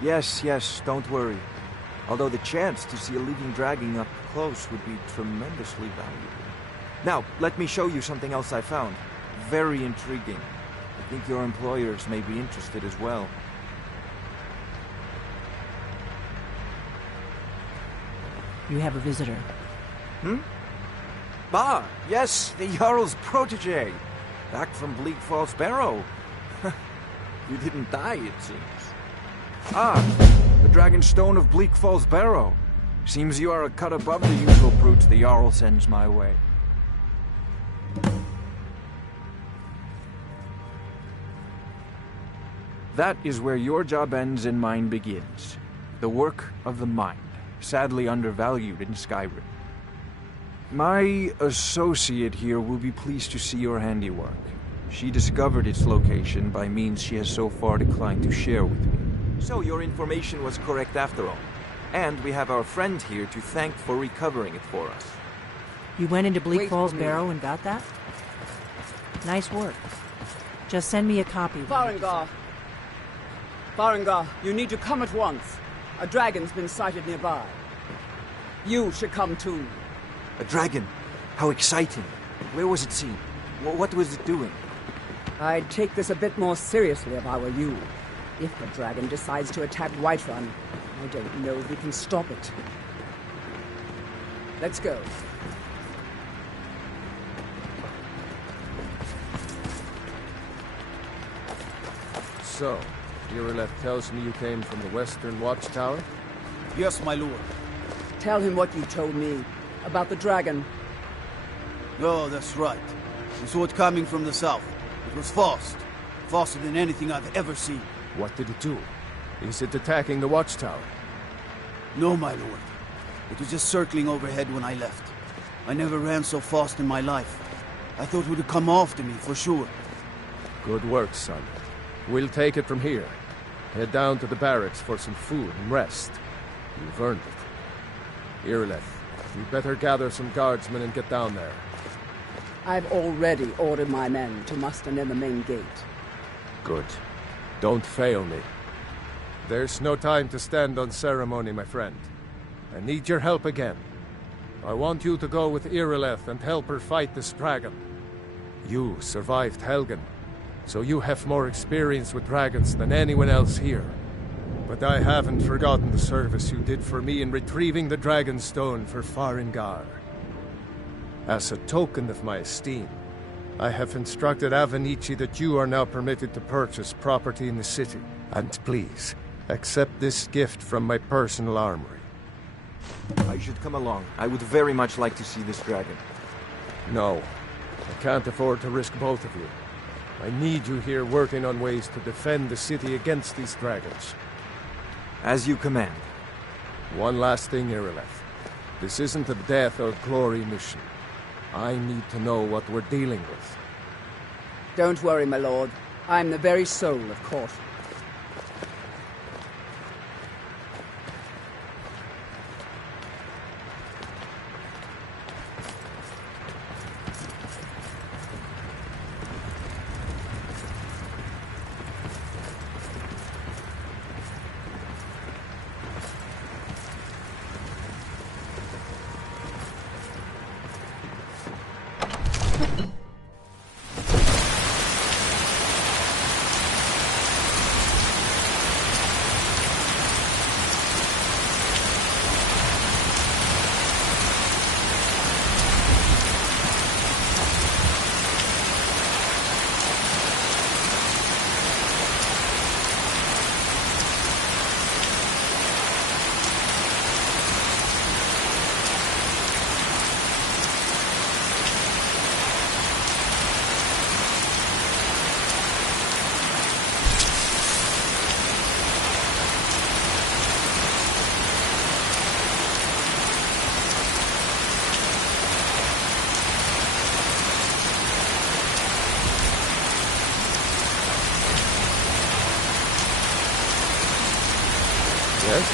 Yes, don't worry. Although the chance to see a living dragon up close would be tremendously valuable. Now, let me show you something else I found. Very intriguing. I think your employers may be interested as well. You have a visitor. Ah, yes, the Jarl's protege. Back from Bleak Falls Barrow. You didn't die, it seems. Ah, the Dragonstone of Bleak Falls Barrow. Seems you are a cut above the usual brutes the Jarl sends my way. That is where your job ends and mine begins. The work of the mind, sadly undervalued in Skyrim. My associate here will be pleased to see your handiwork. She discovered its location by means she has so far declined to share with me. So your information was correct after all. And we have our friend here to thank for recovering it for us. You went into Bleak Falls Barrow and got that? Nice work. Just send me a copy. Farengar, you need to come at once. A dragon's been sighted nearby. You should come too. A dragon? How exciting. Where was it seen? What was it doing? I'd take this a bit more seriously if I were you. If the dragon decides to attack Whiterun, I don't know if we can stop it. Let's go. So, Irileth tells me you came from the Western Watchtower? Yes, my lord. Tell him what you told me about the dragon. Oh, that's right. We saw it coming from the south. It was fast. Faster than anything I've ever seen. What did it do? Is it attacking the Watchtower? No, my lord. It was just circling overhead when I left. I never ran so fast in my life. I thought it would come after me, for sure. Good work, son. We'll take it from here. Head down to the barracks for some food and rest. You've earned it. Irileth, you'd better gather some guardsmen and get down there. I've already ordered my men to muster near the main gate. Good. Don't fail me. There's no time to stand on ceremony, my friend. I need your help again. I want you to go with Irileth and help her fight this dragon. You survived Helgen, so you have more experience with dragons than anyone else here. But I haven't forgotten the service you did for me in retrieving the Dragon Stone for Farengar. As a token of my esteem, I have instructed Avenici that you are now permitted to purchase property in the city. And please, accept this gift from my personal armory. I should come along. I would very much like to see this dragon. No, I can't afford to risk both of you. I need you here working on ways to defend the city against these dragons. As you command. One last thing, Irileth. This isn't a death or glory mission. I need to know what we're dealing with. Don't worry, my lord. I'm the very soul of caution. Yes?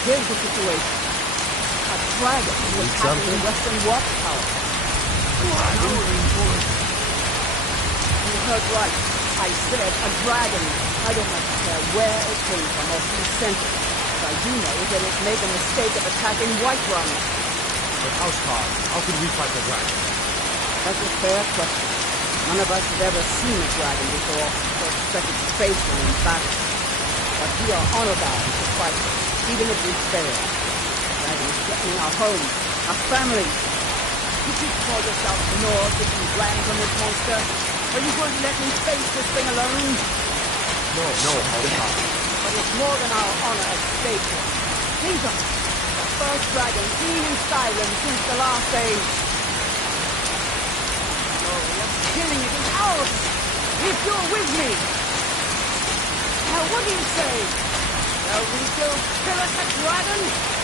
Here's the situation. A dragon was attacking the Western Watchtower. You heard right. I said a dragon. I don't much care where it came from or who sent it. But I do know that it made the mistake of attacking Whiterun. But Housecarl, how can we fight the dragon? That's a fair question. None of us had ever seen a dragon before, or expected to face one in battle. But we are honor-bound to fight, even if we fail. Dragons threatening our homes, our families. Could you call yourself North if you ran from this monster? Are you going to let me face this thing alone? No, Housecarl. But it's more than our honor at stake here. Think of it. The first dragon seen in Skyrim since the last age. Glory of killing it is ours! If you're with me! Now, what do you say? Shall we go kill us a dragon?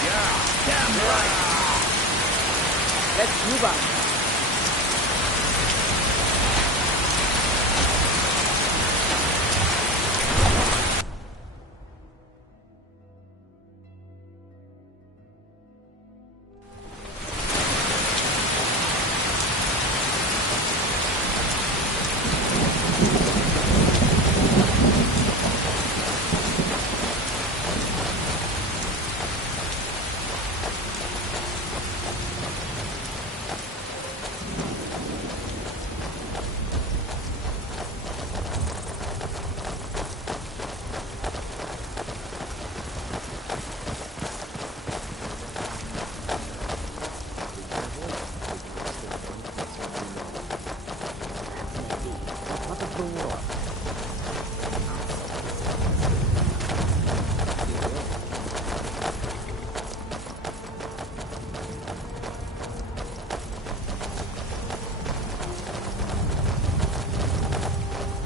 Yeah, damn right! Let's move on. war.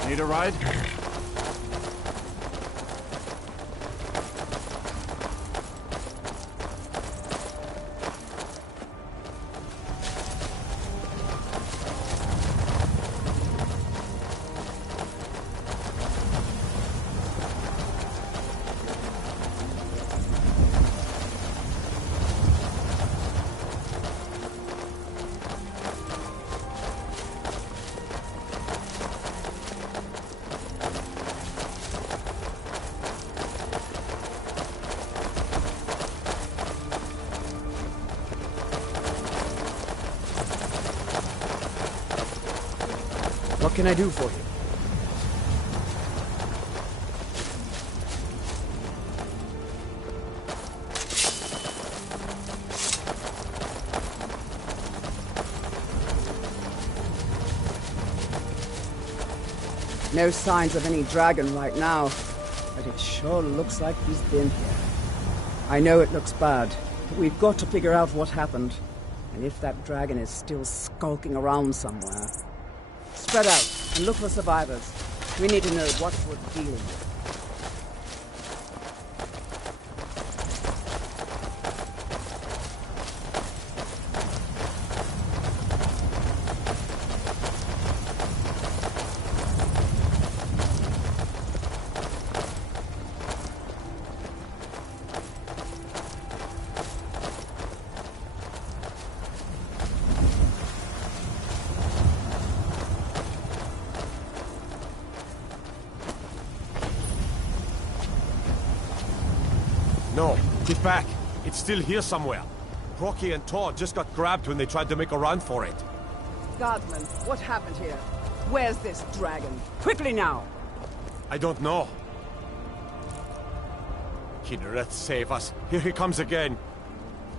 Need a ride? What can I do for you? No signs of any dragon right now, but it sure looks like he's been here. I know it looks bad, but we've got to figure out what happened, and if that dragon is still skulking around somewhere. Spread out and look for survivors. We need to know what we're dealing with. No, get back. It's still here somewhere. Rocky and Todd just got grabbed when they tried to make a run for it. Guardsman, what happened here? Where's this dragon? Quickly now! I don't know. Kinnereth, save us. Here he comes again.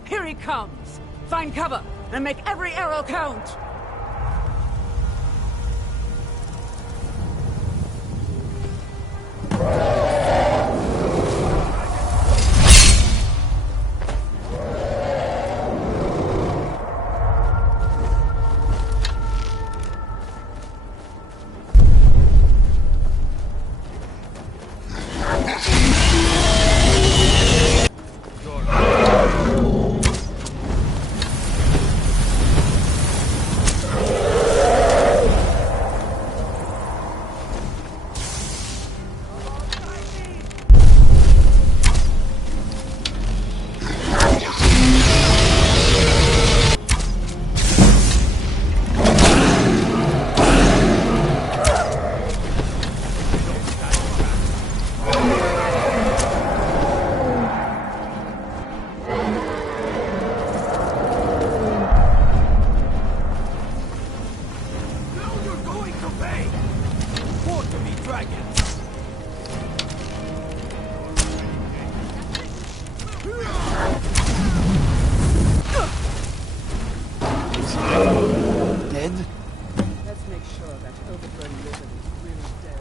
Here he comes! Find cover and make every arrow count! Let's make sure that overgrown lizard is really dead.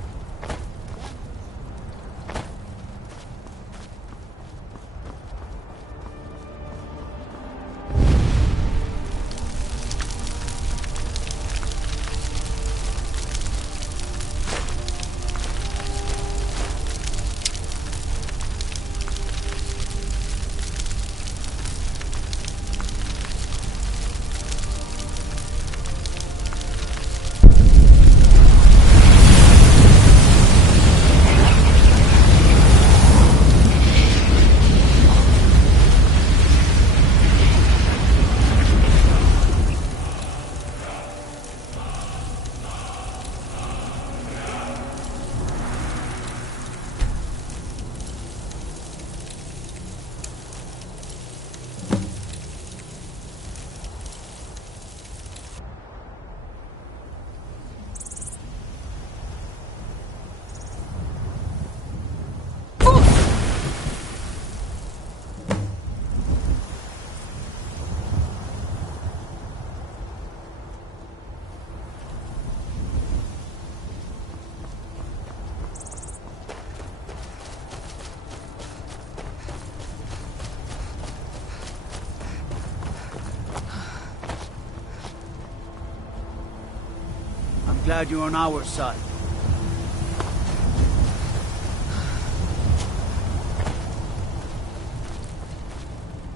glad you're on our side.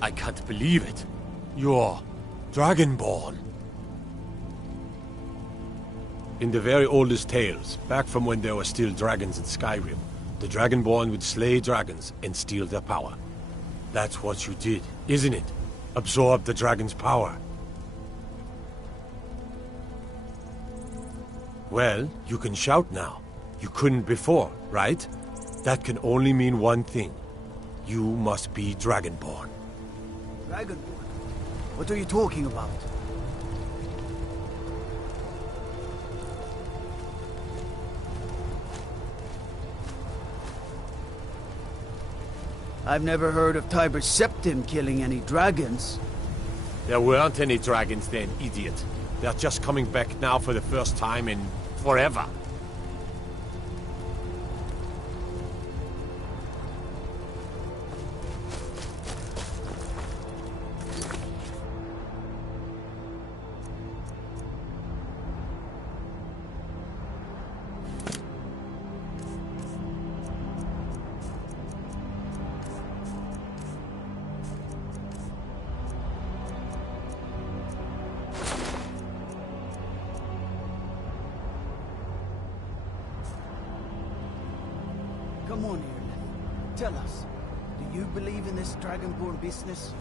I can't believe it. You're Dragonborn. In the very oldest tales, back from when there were still dragons in Skyrim, the Dragonborn would slay dragons and steal their power. That's what you did, isn't it? Absorb the dragon's power. Well, you can shout now. You couldn't before, right? That can only mean one thing. You must be Dragonborn. Dragonborn? What are you talking about? I've never heard of Tiber Septim killing any dragons. There weren't any dragons then, idiot. They're just coming back now for the first time in forever. Come on, Ireland. Tell us, do you believe in this Dragonborn business?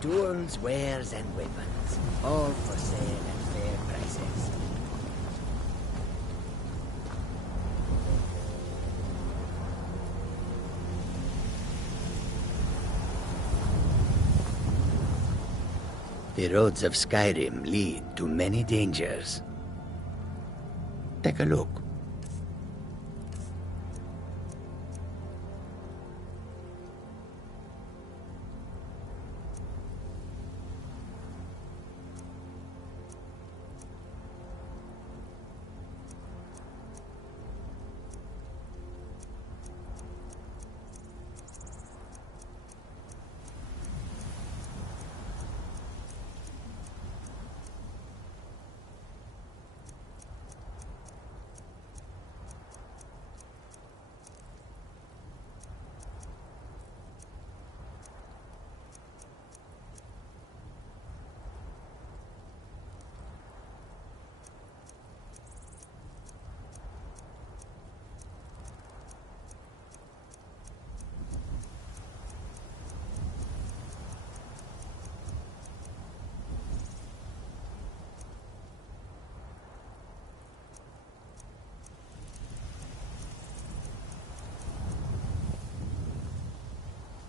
Tools, wares, and weapons, all for sale at fair prices. The roads of Skyrim lead to many dangers. Take a look.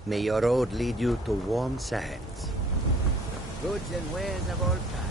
May your road lead you to warm sands. Goods and wares of all kinds.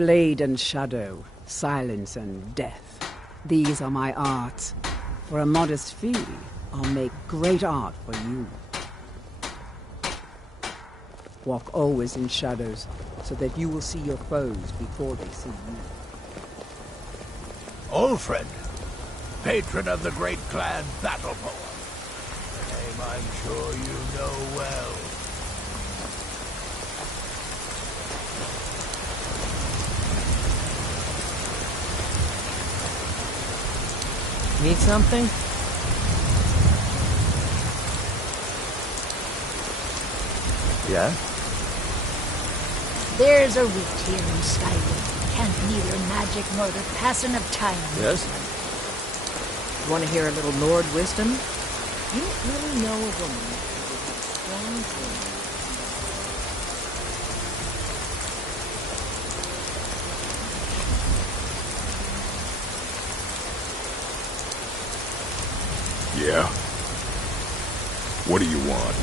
Blade and shadow, silence and death. These are my arts. For a modest fee, I'll make great art for you. Walk always in shadows, so that you will see your foes before they see you. Old friend, patron of the great clan battle poem. A name I'm sure you know well. Need something? Yeah? There's a route here in Skyrim. Can't neither magic nor the passing of time. Yes? Want to hear a little Lord wisdom? You don't really know a woman with a strong will. Yeah? What do you want?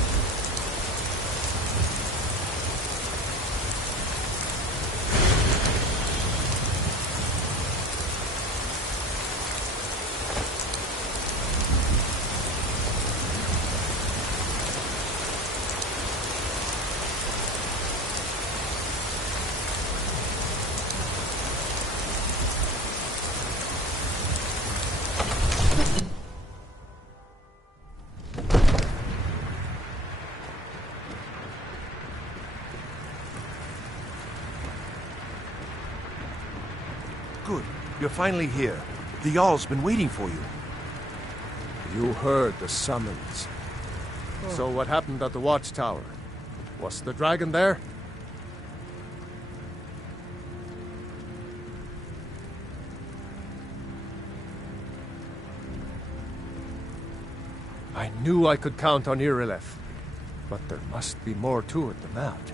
Good. You're finally here. The Jarl's been waiting for you. You heard the summons. So what happened at the watchtower? Was the dragon there? I knew I could count on Irileth, but there must be more to it than that.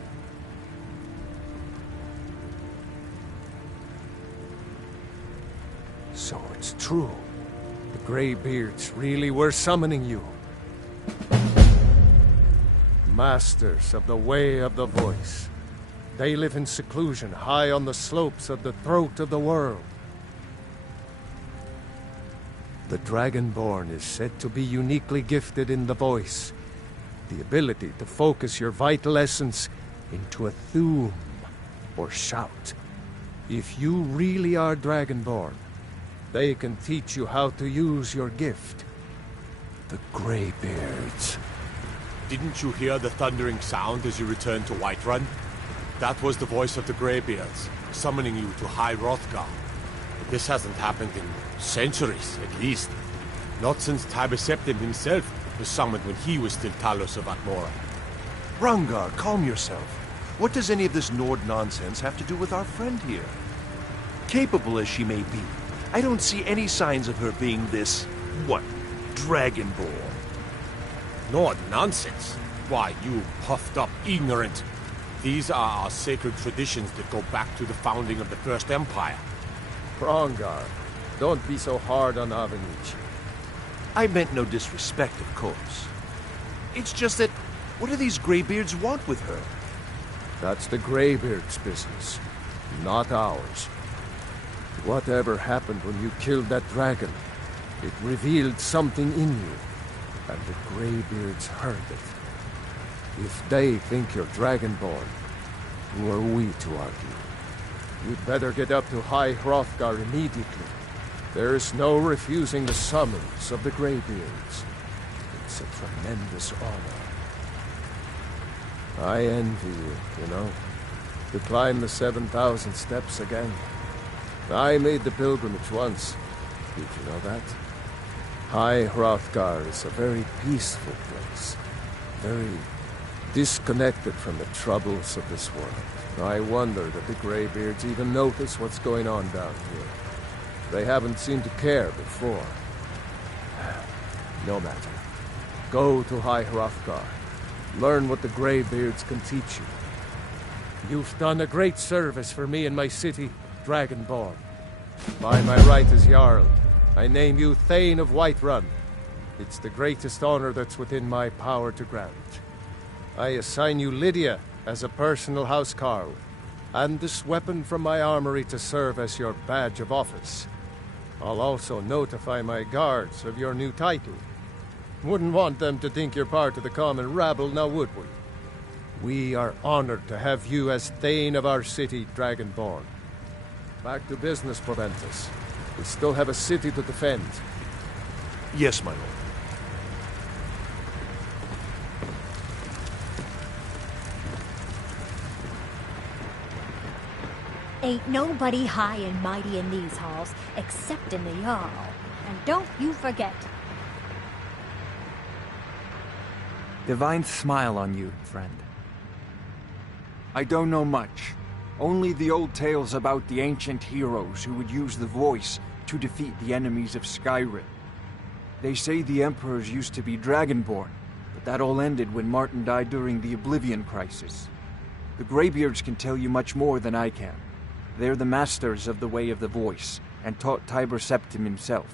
So it's true. The Greybeards really were summoning you. Masters of the Way of the Voice. They live in seclusion high on the slopes of the throat of the world. The Dragonborn is said to be uniquely gifted in the voice. The ability to focus your vital essence into a thume or shout. If you really are Dragonborn, they can teach you how to use your gift. The Greybeards. Didn't you hear the thundering sound as you returned to Whiterun? That was the voice of the Greybeards, summoning you to High Hrothgar. But this hasn't happened in centuries, at least. Not since Tibeseptim himself was summoned when he was still Talos of Atmora. Rungar, calm yourself. What does any of this Nord nonsense have to do with our friend here? Capable as she may be, I don't see any signs of her being this, Dragonborn. Nord nonsense? Why, you puffed up ignorant. These are our sacred traditions that go back to the founding of the First Empire. Rongar, don't be so hard on Avenich. I meant no disrespect, of course. It's just that, what do these Greybeards want with her? That's the Greybeards' business, not ours. Whatever happened when you killed that dragon, it revealed something in you, and the Greybeards heard it. If they think you're Dragonborn, who are we to argue? You'd better get up to High Hrothgar immediately. There's no refusing the summons of the Greybeards. It's a tremendous honor. I envy you know, to climb the 7,000 steps again. I made the pilgrimage once. Did you know that? High Hrothgar is a very peaceful place. Very disconnected from the troubles of this world. I wonder that the Greybeards even notice what's going on down here. They haven't seemed to care before. No matter. Go to High Hrothgar. Learn what the Greybeards can teach you. You've done a great service for me and my city, Dragonborn. By my right as Jarl, I name you Thane of Whiterun. It's the greatest honor that's within my power to grant. I assign you Lydia as a personal housecarl. and this weapon from my armory to serve as your badge of office. I'll also notify my guards of your new title. Wouldn't want them to think you're part of the common rabble, now would we? We are honored to have you as Thane of our city, Dragonborn. Back to business, Proventus. We still have a city to defend. Yes, my lord. Ain't nobody high and mighty in these halls, except in the Jarl. And don't you forget. Divine smile on you, friend. I don't know much. Only the old tales about the ancient heroes who would use the voice to defeat the enemies of Skyrim. They say the emperors used to be Dragonborn, but that all ended when Martin died during the Oblivion Crisis. The Greybeards can tell you much more than I can. They're the masters of the Way of the Voice, and taught Tiber Septim himself.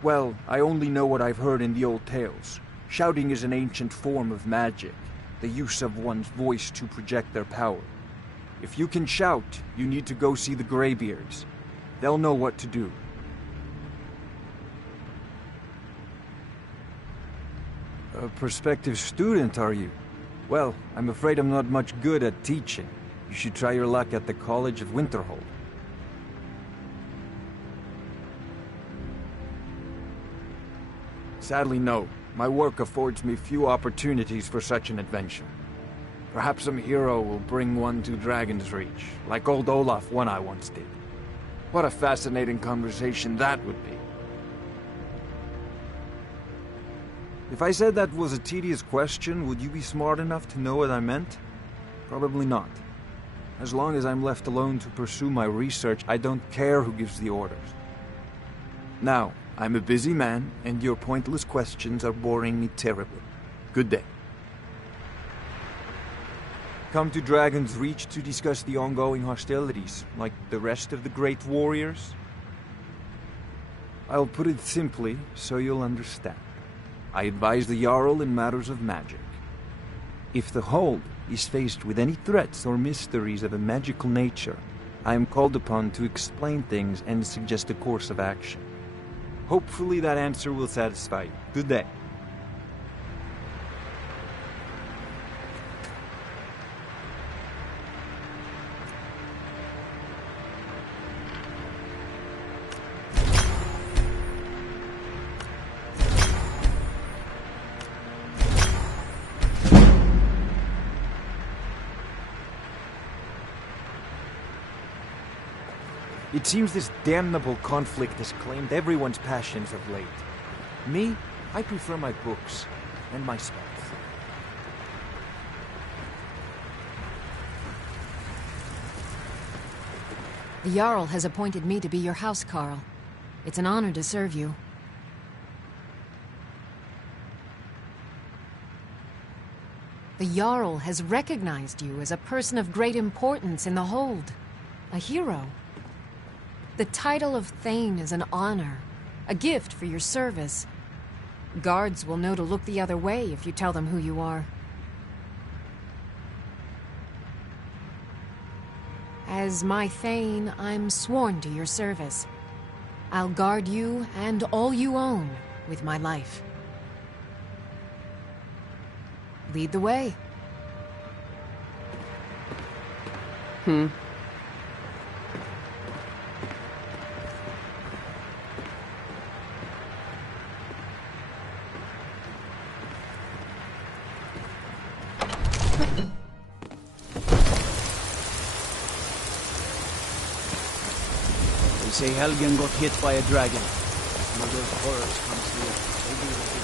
Well, I only know what I've heard in the old tales. Shouting is an ancient form of magic, the use of one's voice to project their power. If you can shout, you need to go see the Greybeards. They'll know what to do. A prospective student, are you? Well, I'm afraid I'm not much good at teaching. You should try your luck at the College of Winterhold. Sadly, no. My work affords me few opportunities for such an adventure. Perhaps some hero will bring one to Dragon's Reach, like old Olaf one I once did. What a fascinating conversation that would be. If I said that was a tedious question, would you be smart enough to know what I meant? Probably not. As long as I'm left alone to pursue my research, I don't care who gives the orders. Now, I'm a busy man, and your pointless questions are boring me terribly. Good day. Come to Dragon's Reach to discuss the ongoing hostilities, like the rest of the great warriors? I'll put it simply, so you'll understand. I advise the Jarl in matters of magic. If the Hold is faced with any threats or mysteries of a magical nature, I am called upon to explain things and suggest a course of action. Hopefully that answer will satisfy you. Good day. It seems this damnable conflict has claimed everyone's passions of late. Me, I prefer my books and my spells. The Jarl has appointed me to be your housecarl. It's an honor to serve you. The Jarl has recognized you as a person of great importance in the Hold. A hero. The title of Thane is an honor, a gift for your service. Guards will know to look the other way if you tell them who you are. As my Thane, I'm sworn to your service. I'll guard you and all you own with my life. Lead the way. They say Helgen got hit by a dragon. One of those horrors comes here. Maybe it'll be.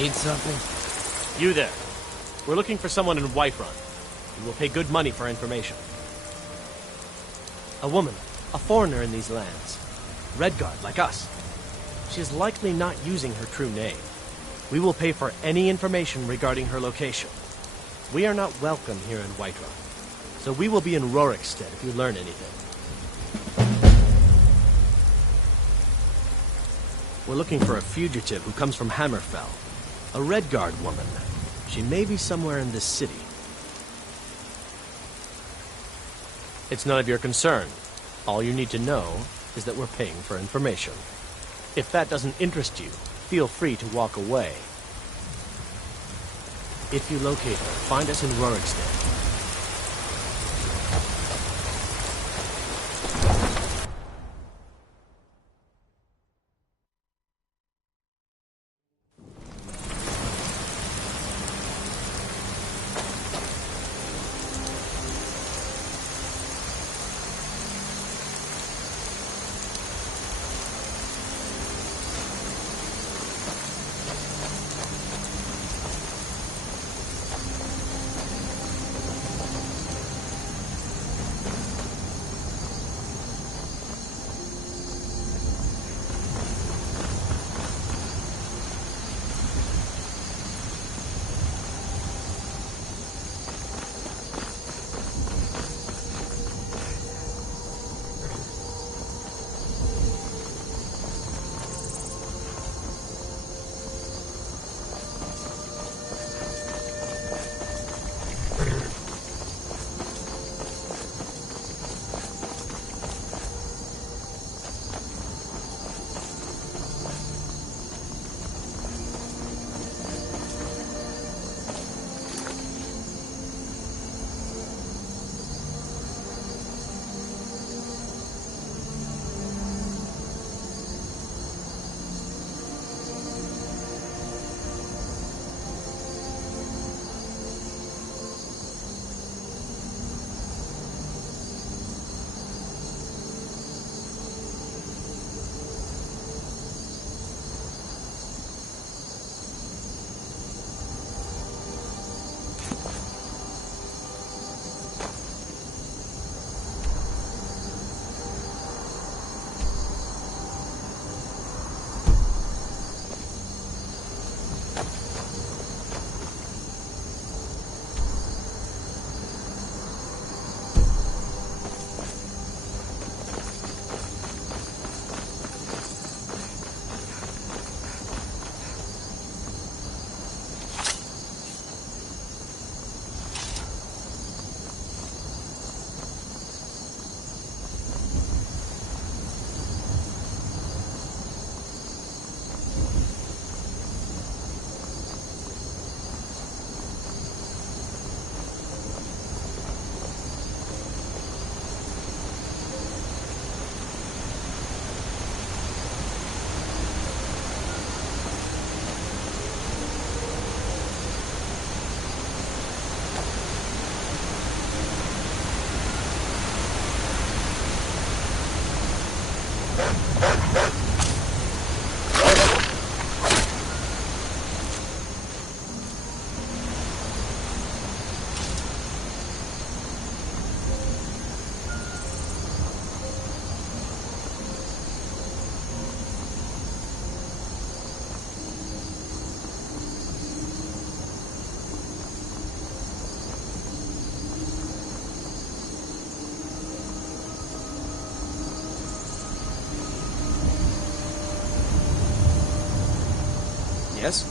Need something? You there. We're looking for someone in Whiterun. We will pay good money for information. A woman, a foreigner in these lands. Redguard, like us. She is likely not using her true name. We will pay for any information regarding her location. We are not welcome here in Whiterun, so we will be in Rorikstead if you learn anything. We're looking for a fugitive who comes from Hammerfell. A Redguard woman. She may be somewhere in this city. It's none of your concern. All you need to know is that we're paying for information. If that doesn't interest you, feel free to walk away. If you locate her, find us in Rorikstead. Yes?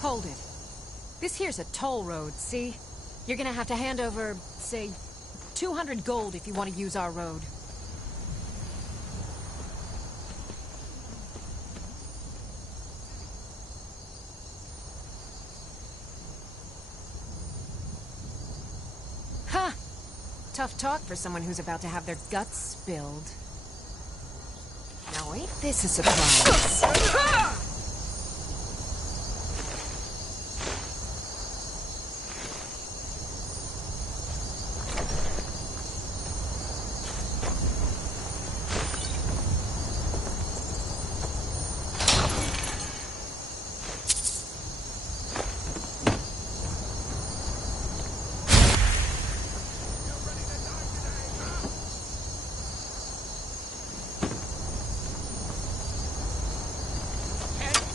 Hold it. This here's a toll road, see? You're gonna have to hand over, say, 200 gold if you want to use our road. Ha! Tough talk for someone who's about to have their guts spilled. Now ain't this a surprise?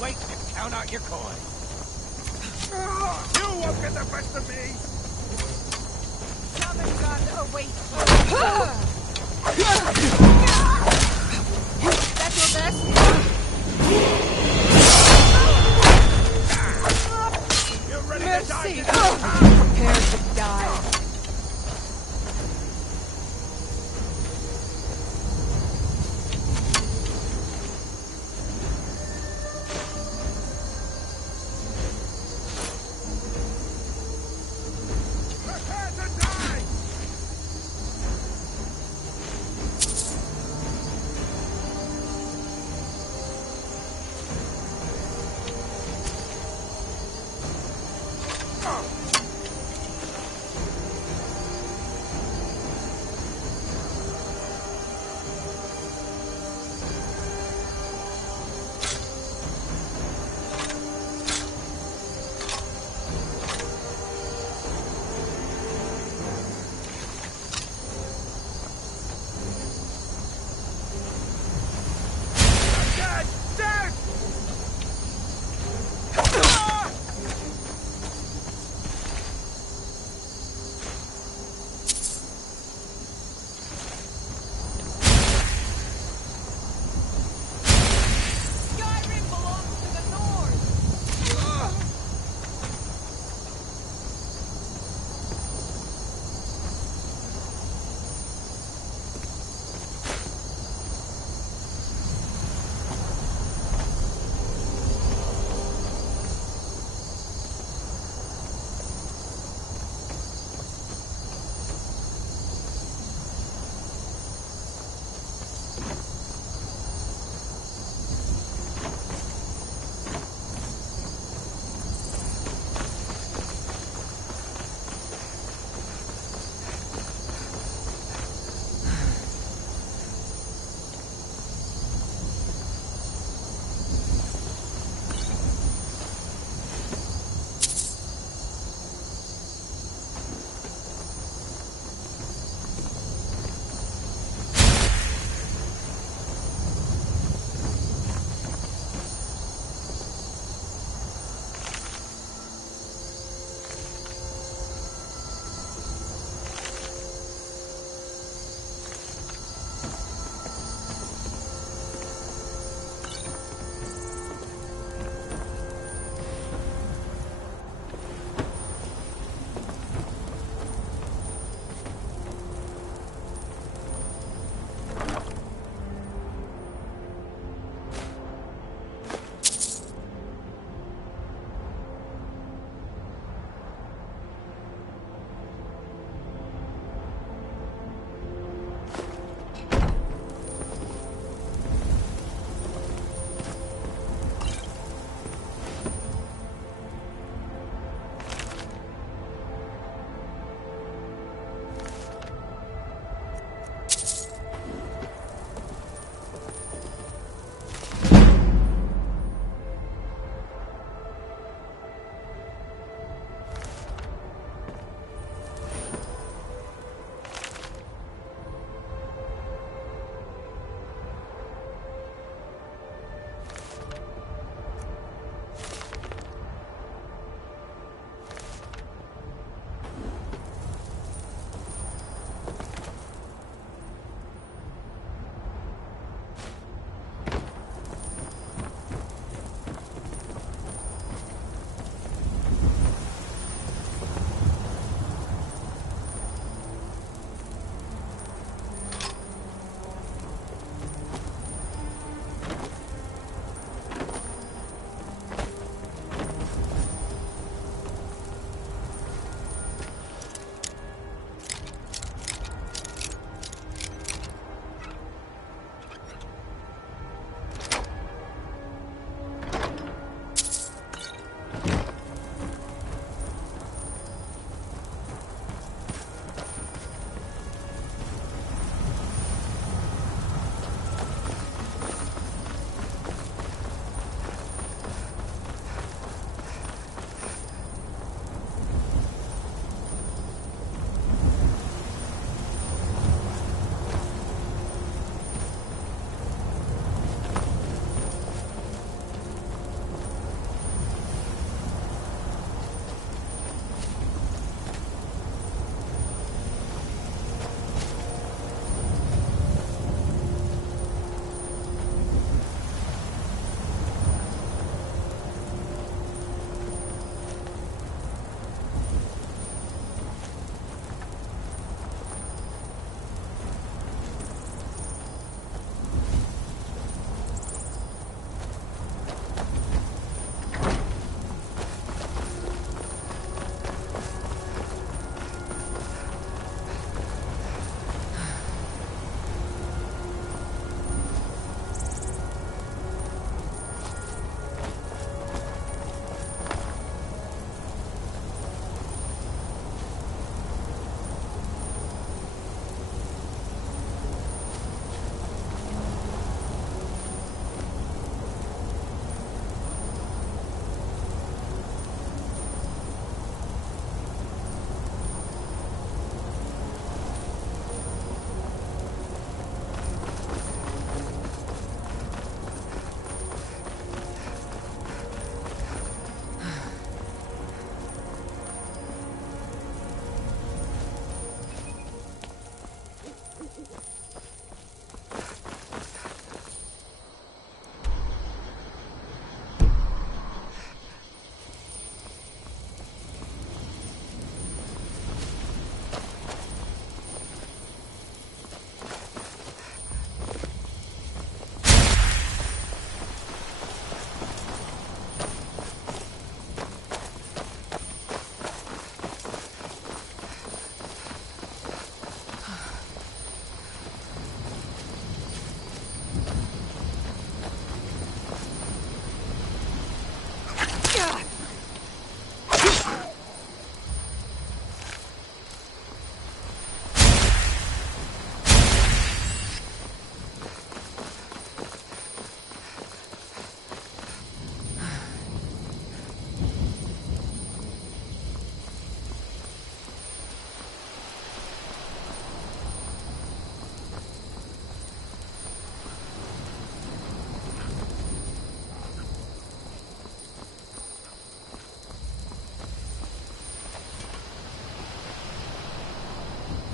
Wait to count out your coin. You won't get the best of me! Another gun awaits you. That's your best? You're ready Mercy. to die? Prepare to die.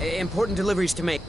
Important deliveries to make.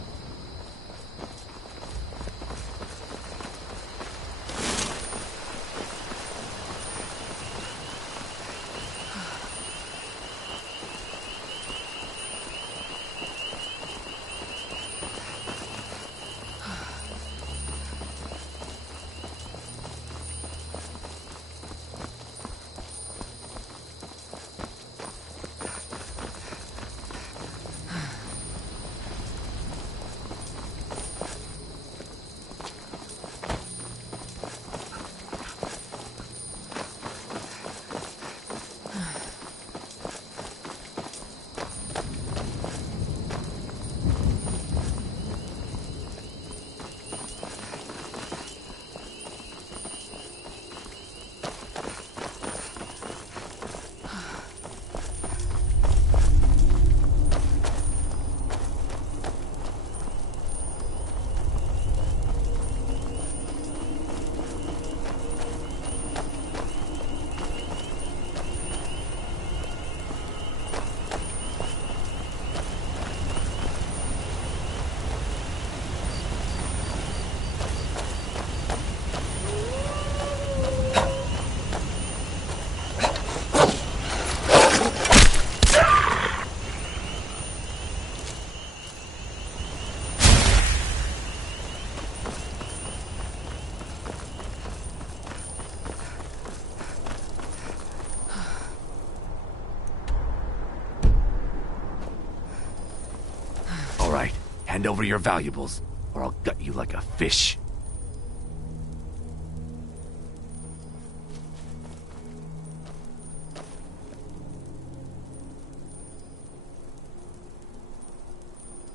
Hand over your valuables, or I'll gut you like a fish.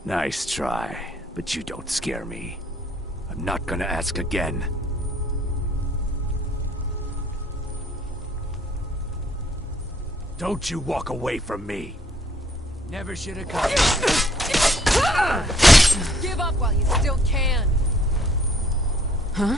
Nice try, but you don't scare me. I'm not gonna ask again. Don't you walk away from me. Never should have come. Give up while you still can. Huh?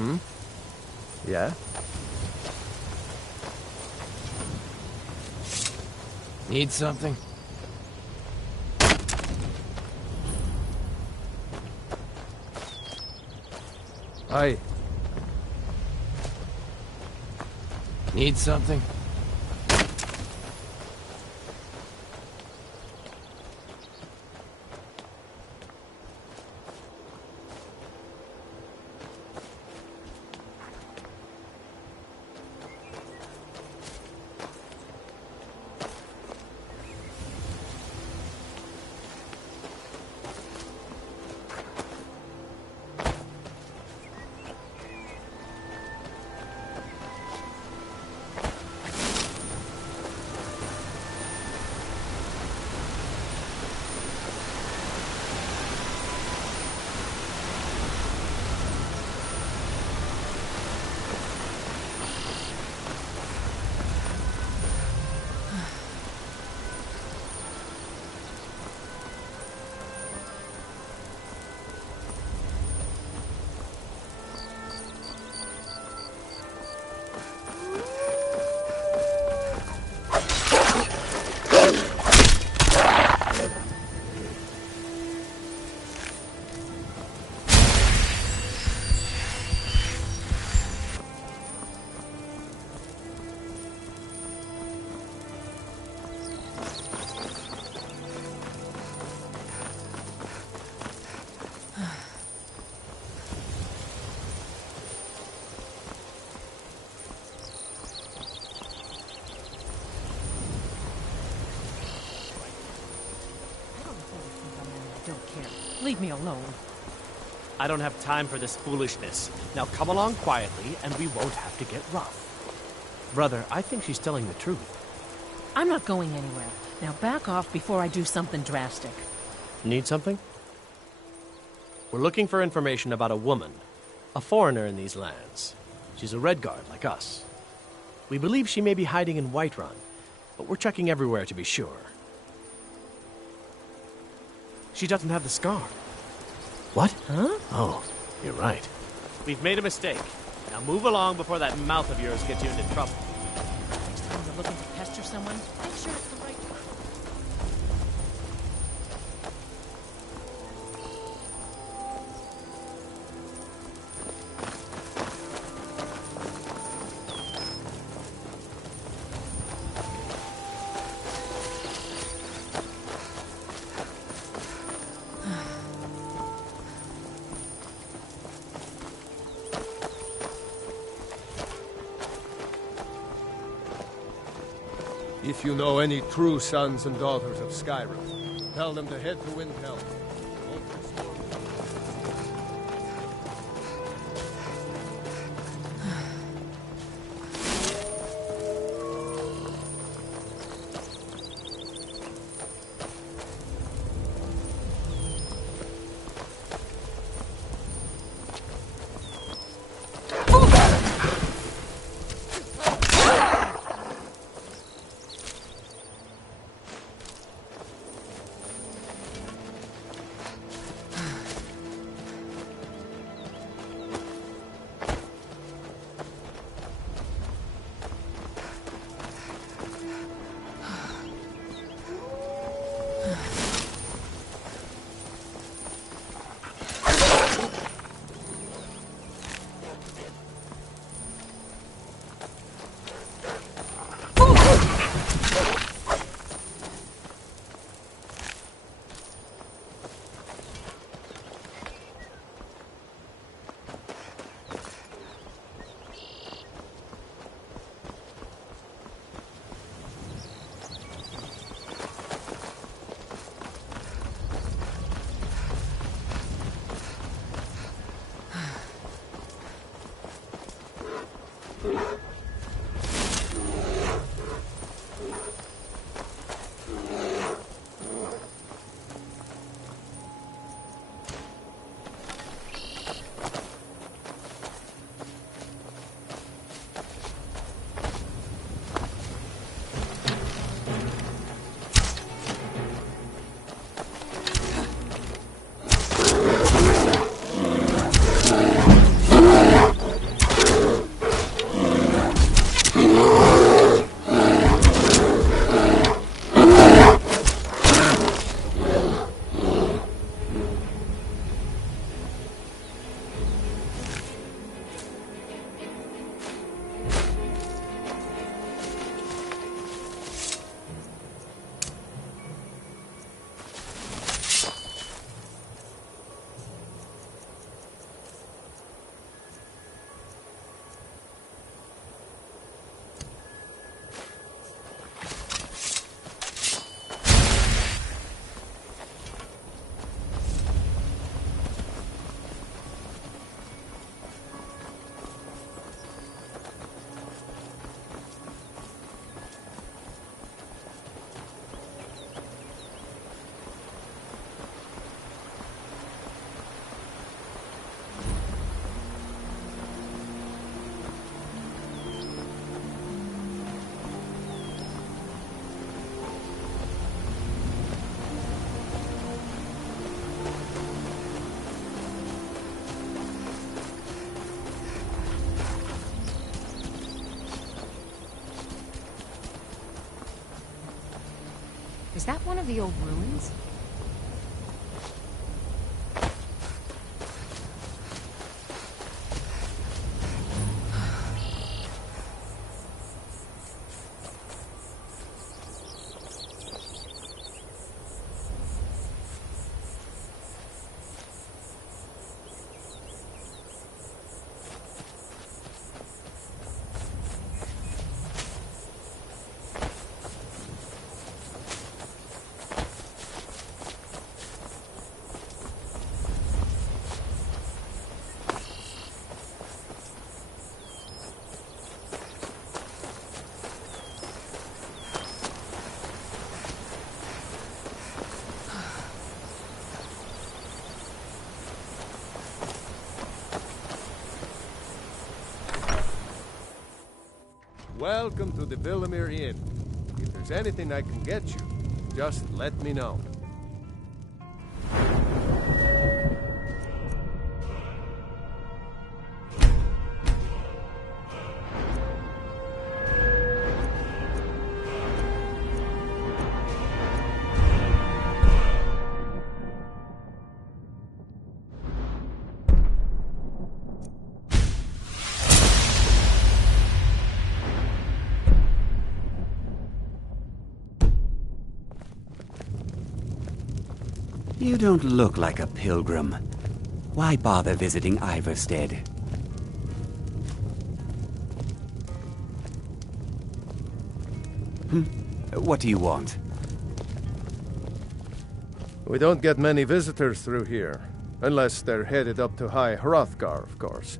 Hmm? Yeah? Need something? Hi. Need something? Leave me alone. I don't have time for this foolishness. Now come along quietly, and we won't have to get rough. Brother, I think she's telling the truth. I'm not going anywhere. Now back off before I do something drastic. Need something? We're looking for information about a woman, a foreigner in these lands. She's a Redguard like us. We believe she may be hiding in Whiterun, but we're checking everywhere to be sure. She doesn't have the scar. What? Huh? Oh, you're right. We've made a mistake. Now move along before that mouth of yours gets you into trouble. Next time you're looking to pester someone, make sure it's the right one. If you know any true sons and daughters of Skyrim, tell them to head to Windhelm. Is that one of the old ruins? Welcome to the Villamere Inn. If there's anything I can get you, just let me know. You don't look like a pilgrim. Why bother visiting Iverstead? What do you want? We don't get many visitors through here, unless they're headed up to High Hrothgar, of course.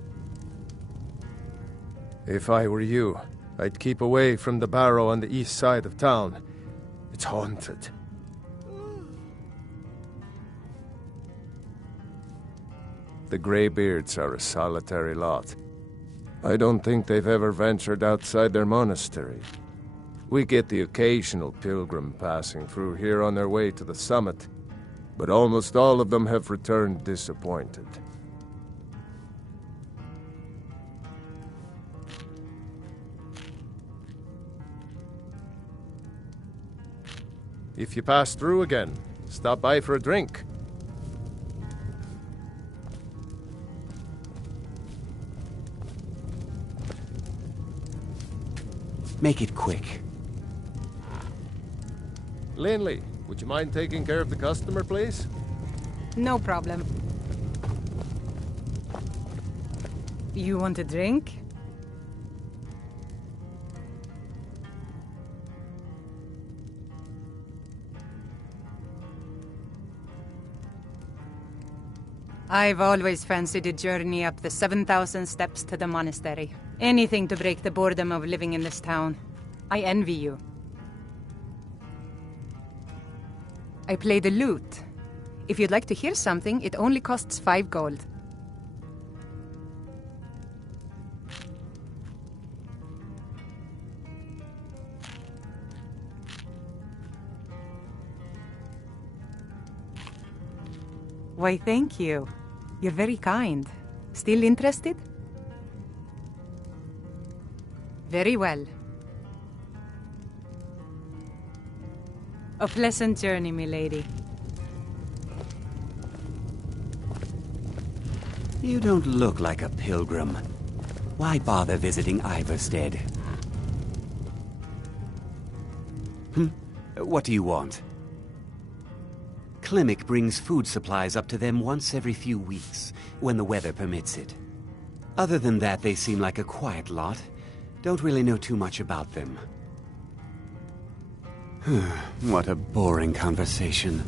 If I were you, I'd keep away from the barrow on the east side of town. It's haunted. The Greybeards are a solitary lot. I don't think they've ever ventured outside their monastery. We get the occasional pilgrim passing through here on their way to the summit, but almost all of them have returned disappointed. If you pass through again, stop by for a drink. Make it quick. Linley, would you mind taking care of the customer, please? No problem. You want a drink? I've always fancied a journey up the 7,000 steps to the monastery. Anything to break the boredom of living in this town. I envy you. I play the lute. If you'd like to hear something, it only costs 5 gold. Why, thank you. You're very kind. Still interested? Very well. A pleasant journey, milady. You don't look like a pilgrim. Why bother visiting Iverstead? What do you want? Klimek brings food supplies up to them once every few weeks, when the weather permits it. Other than that, they seem like a quiet lot. Don't really know too much about them. What a boring conversation.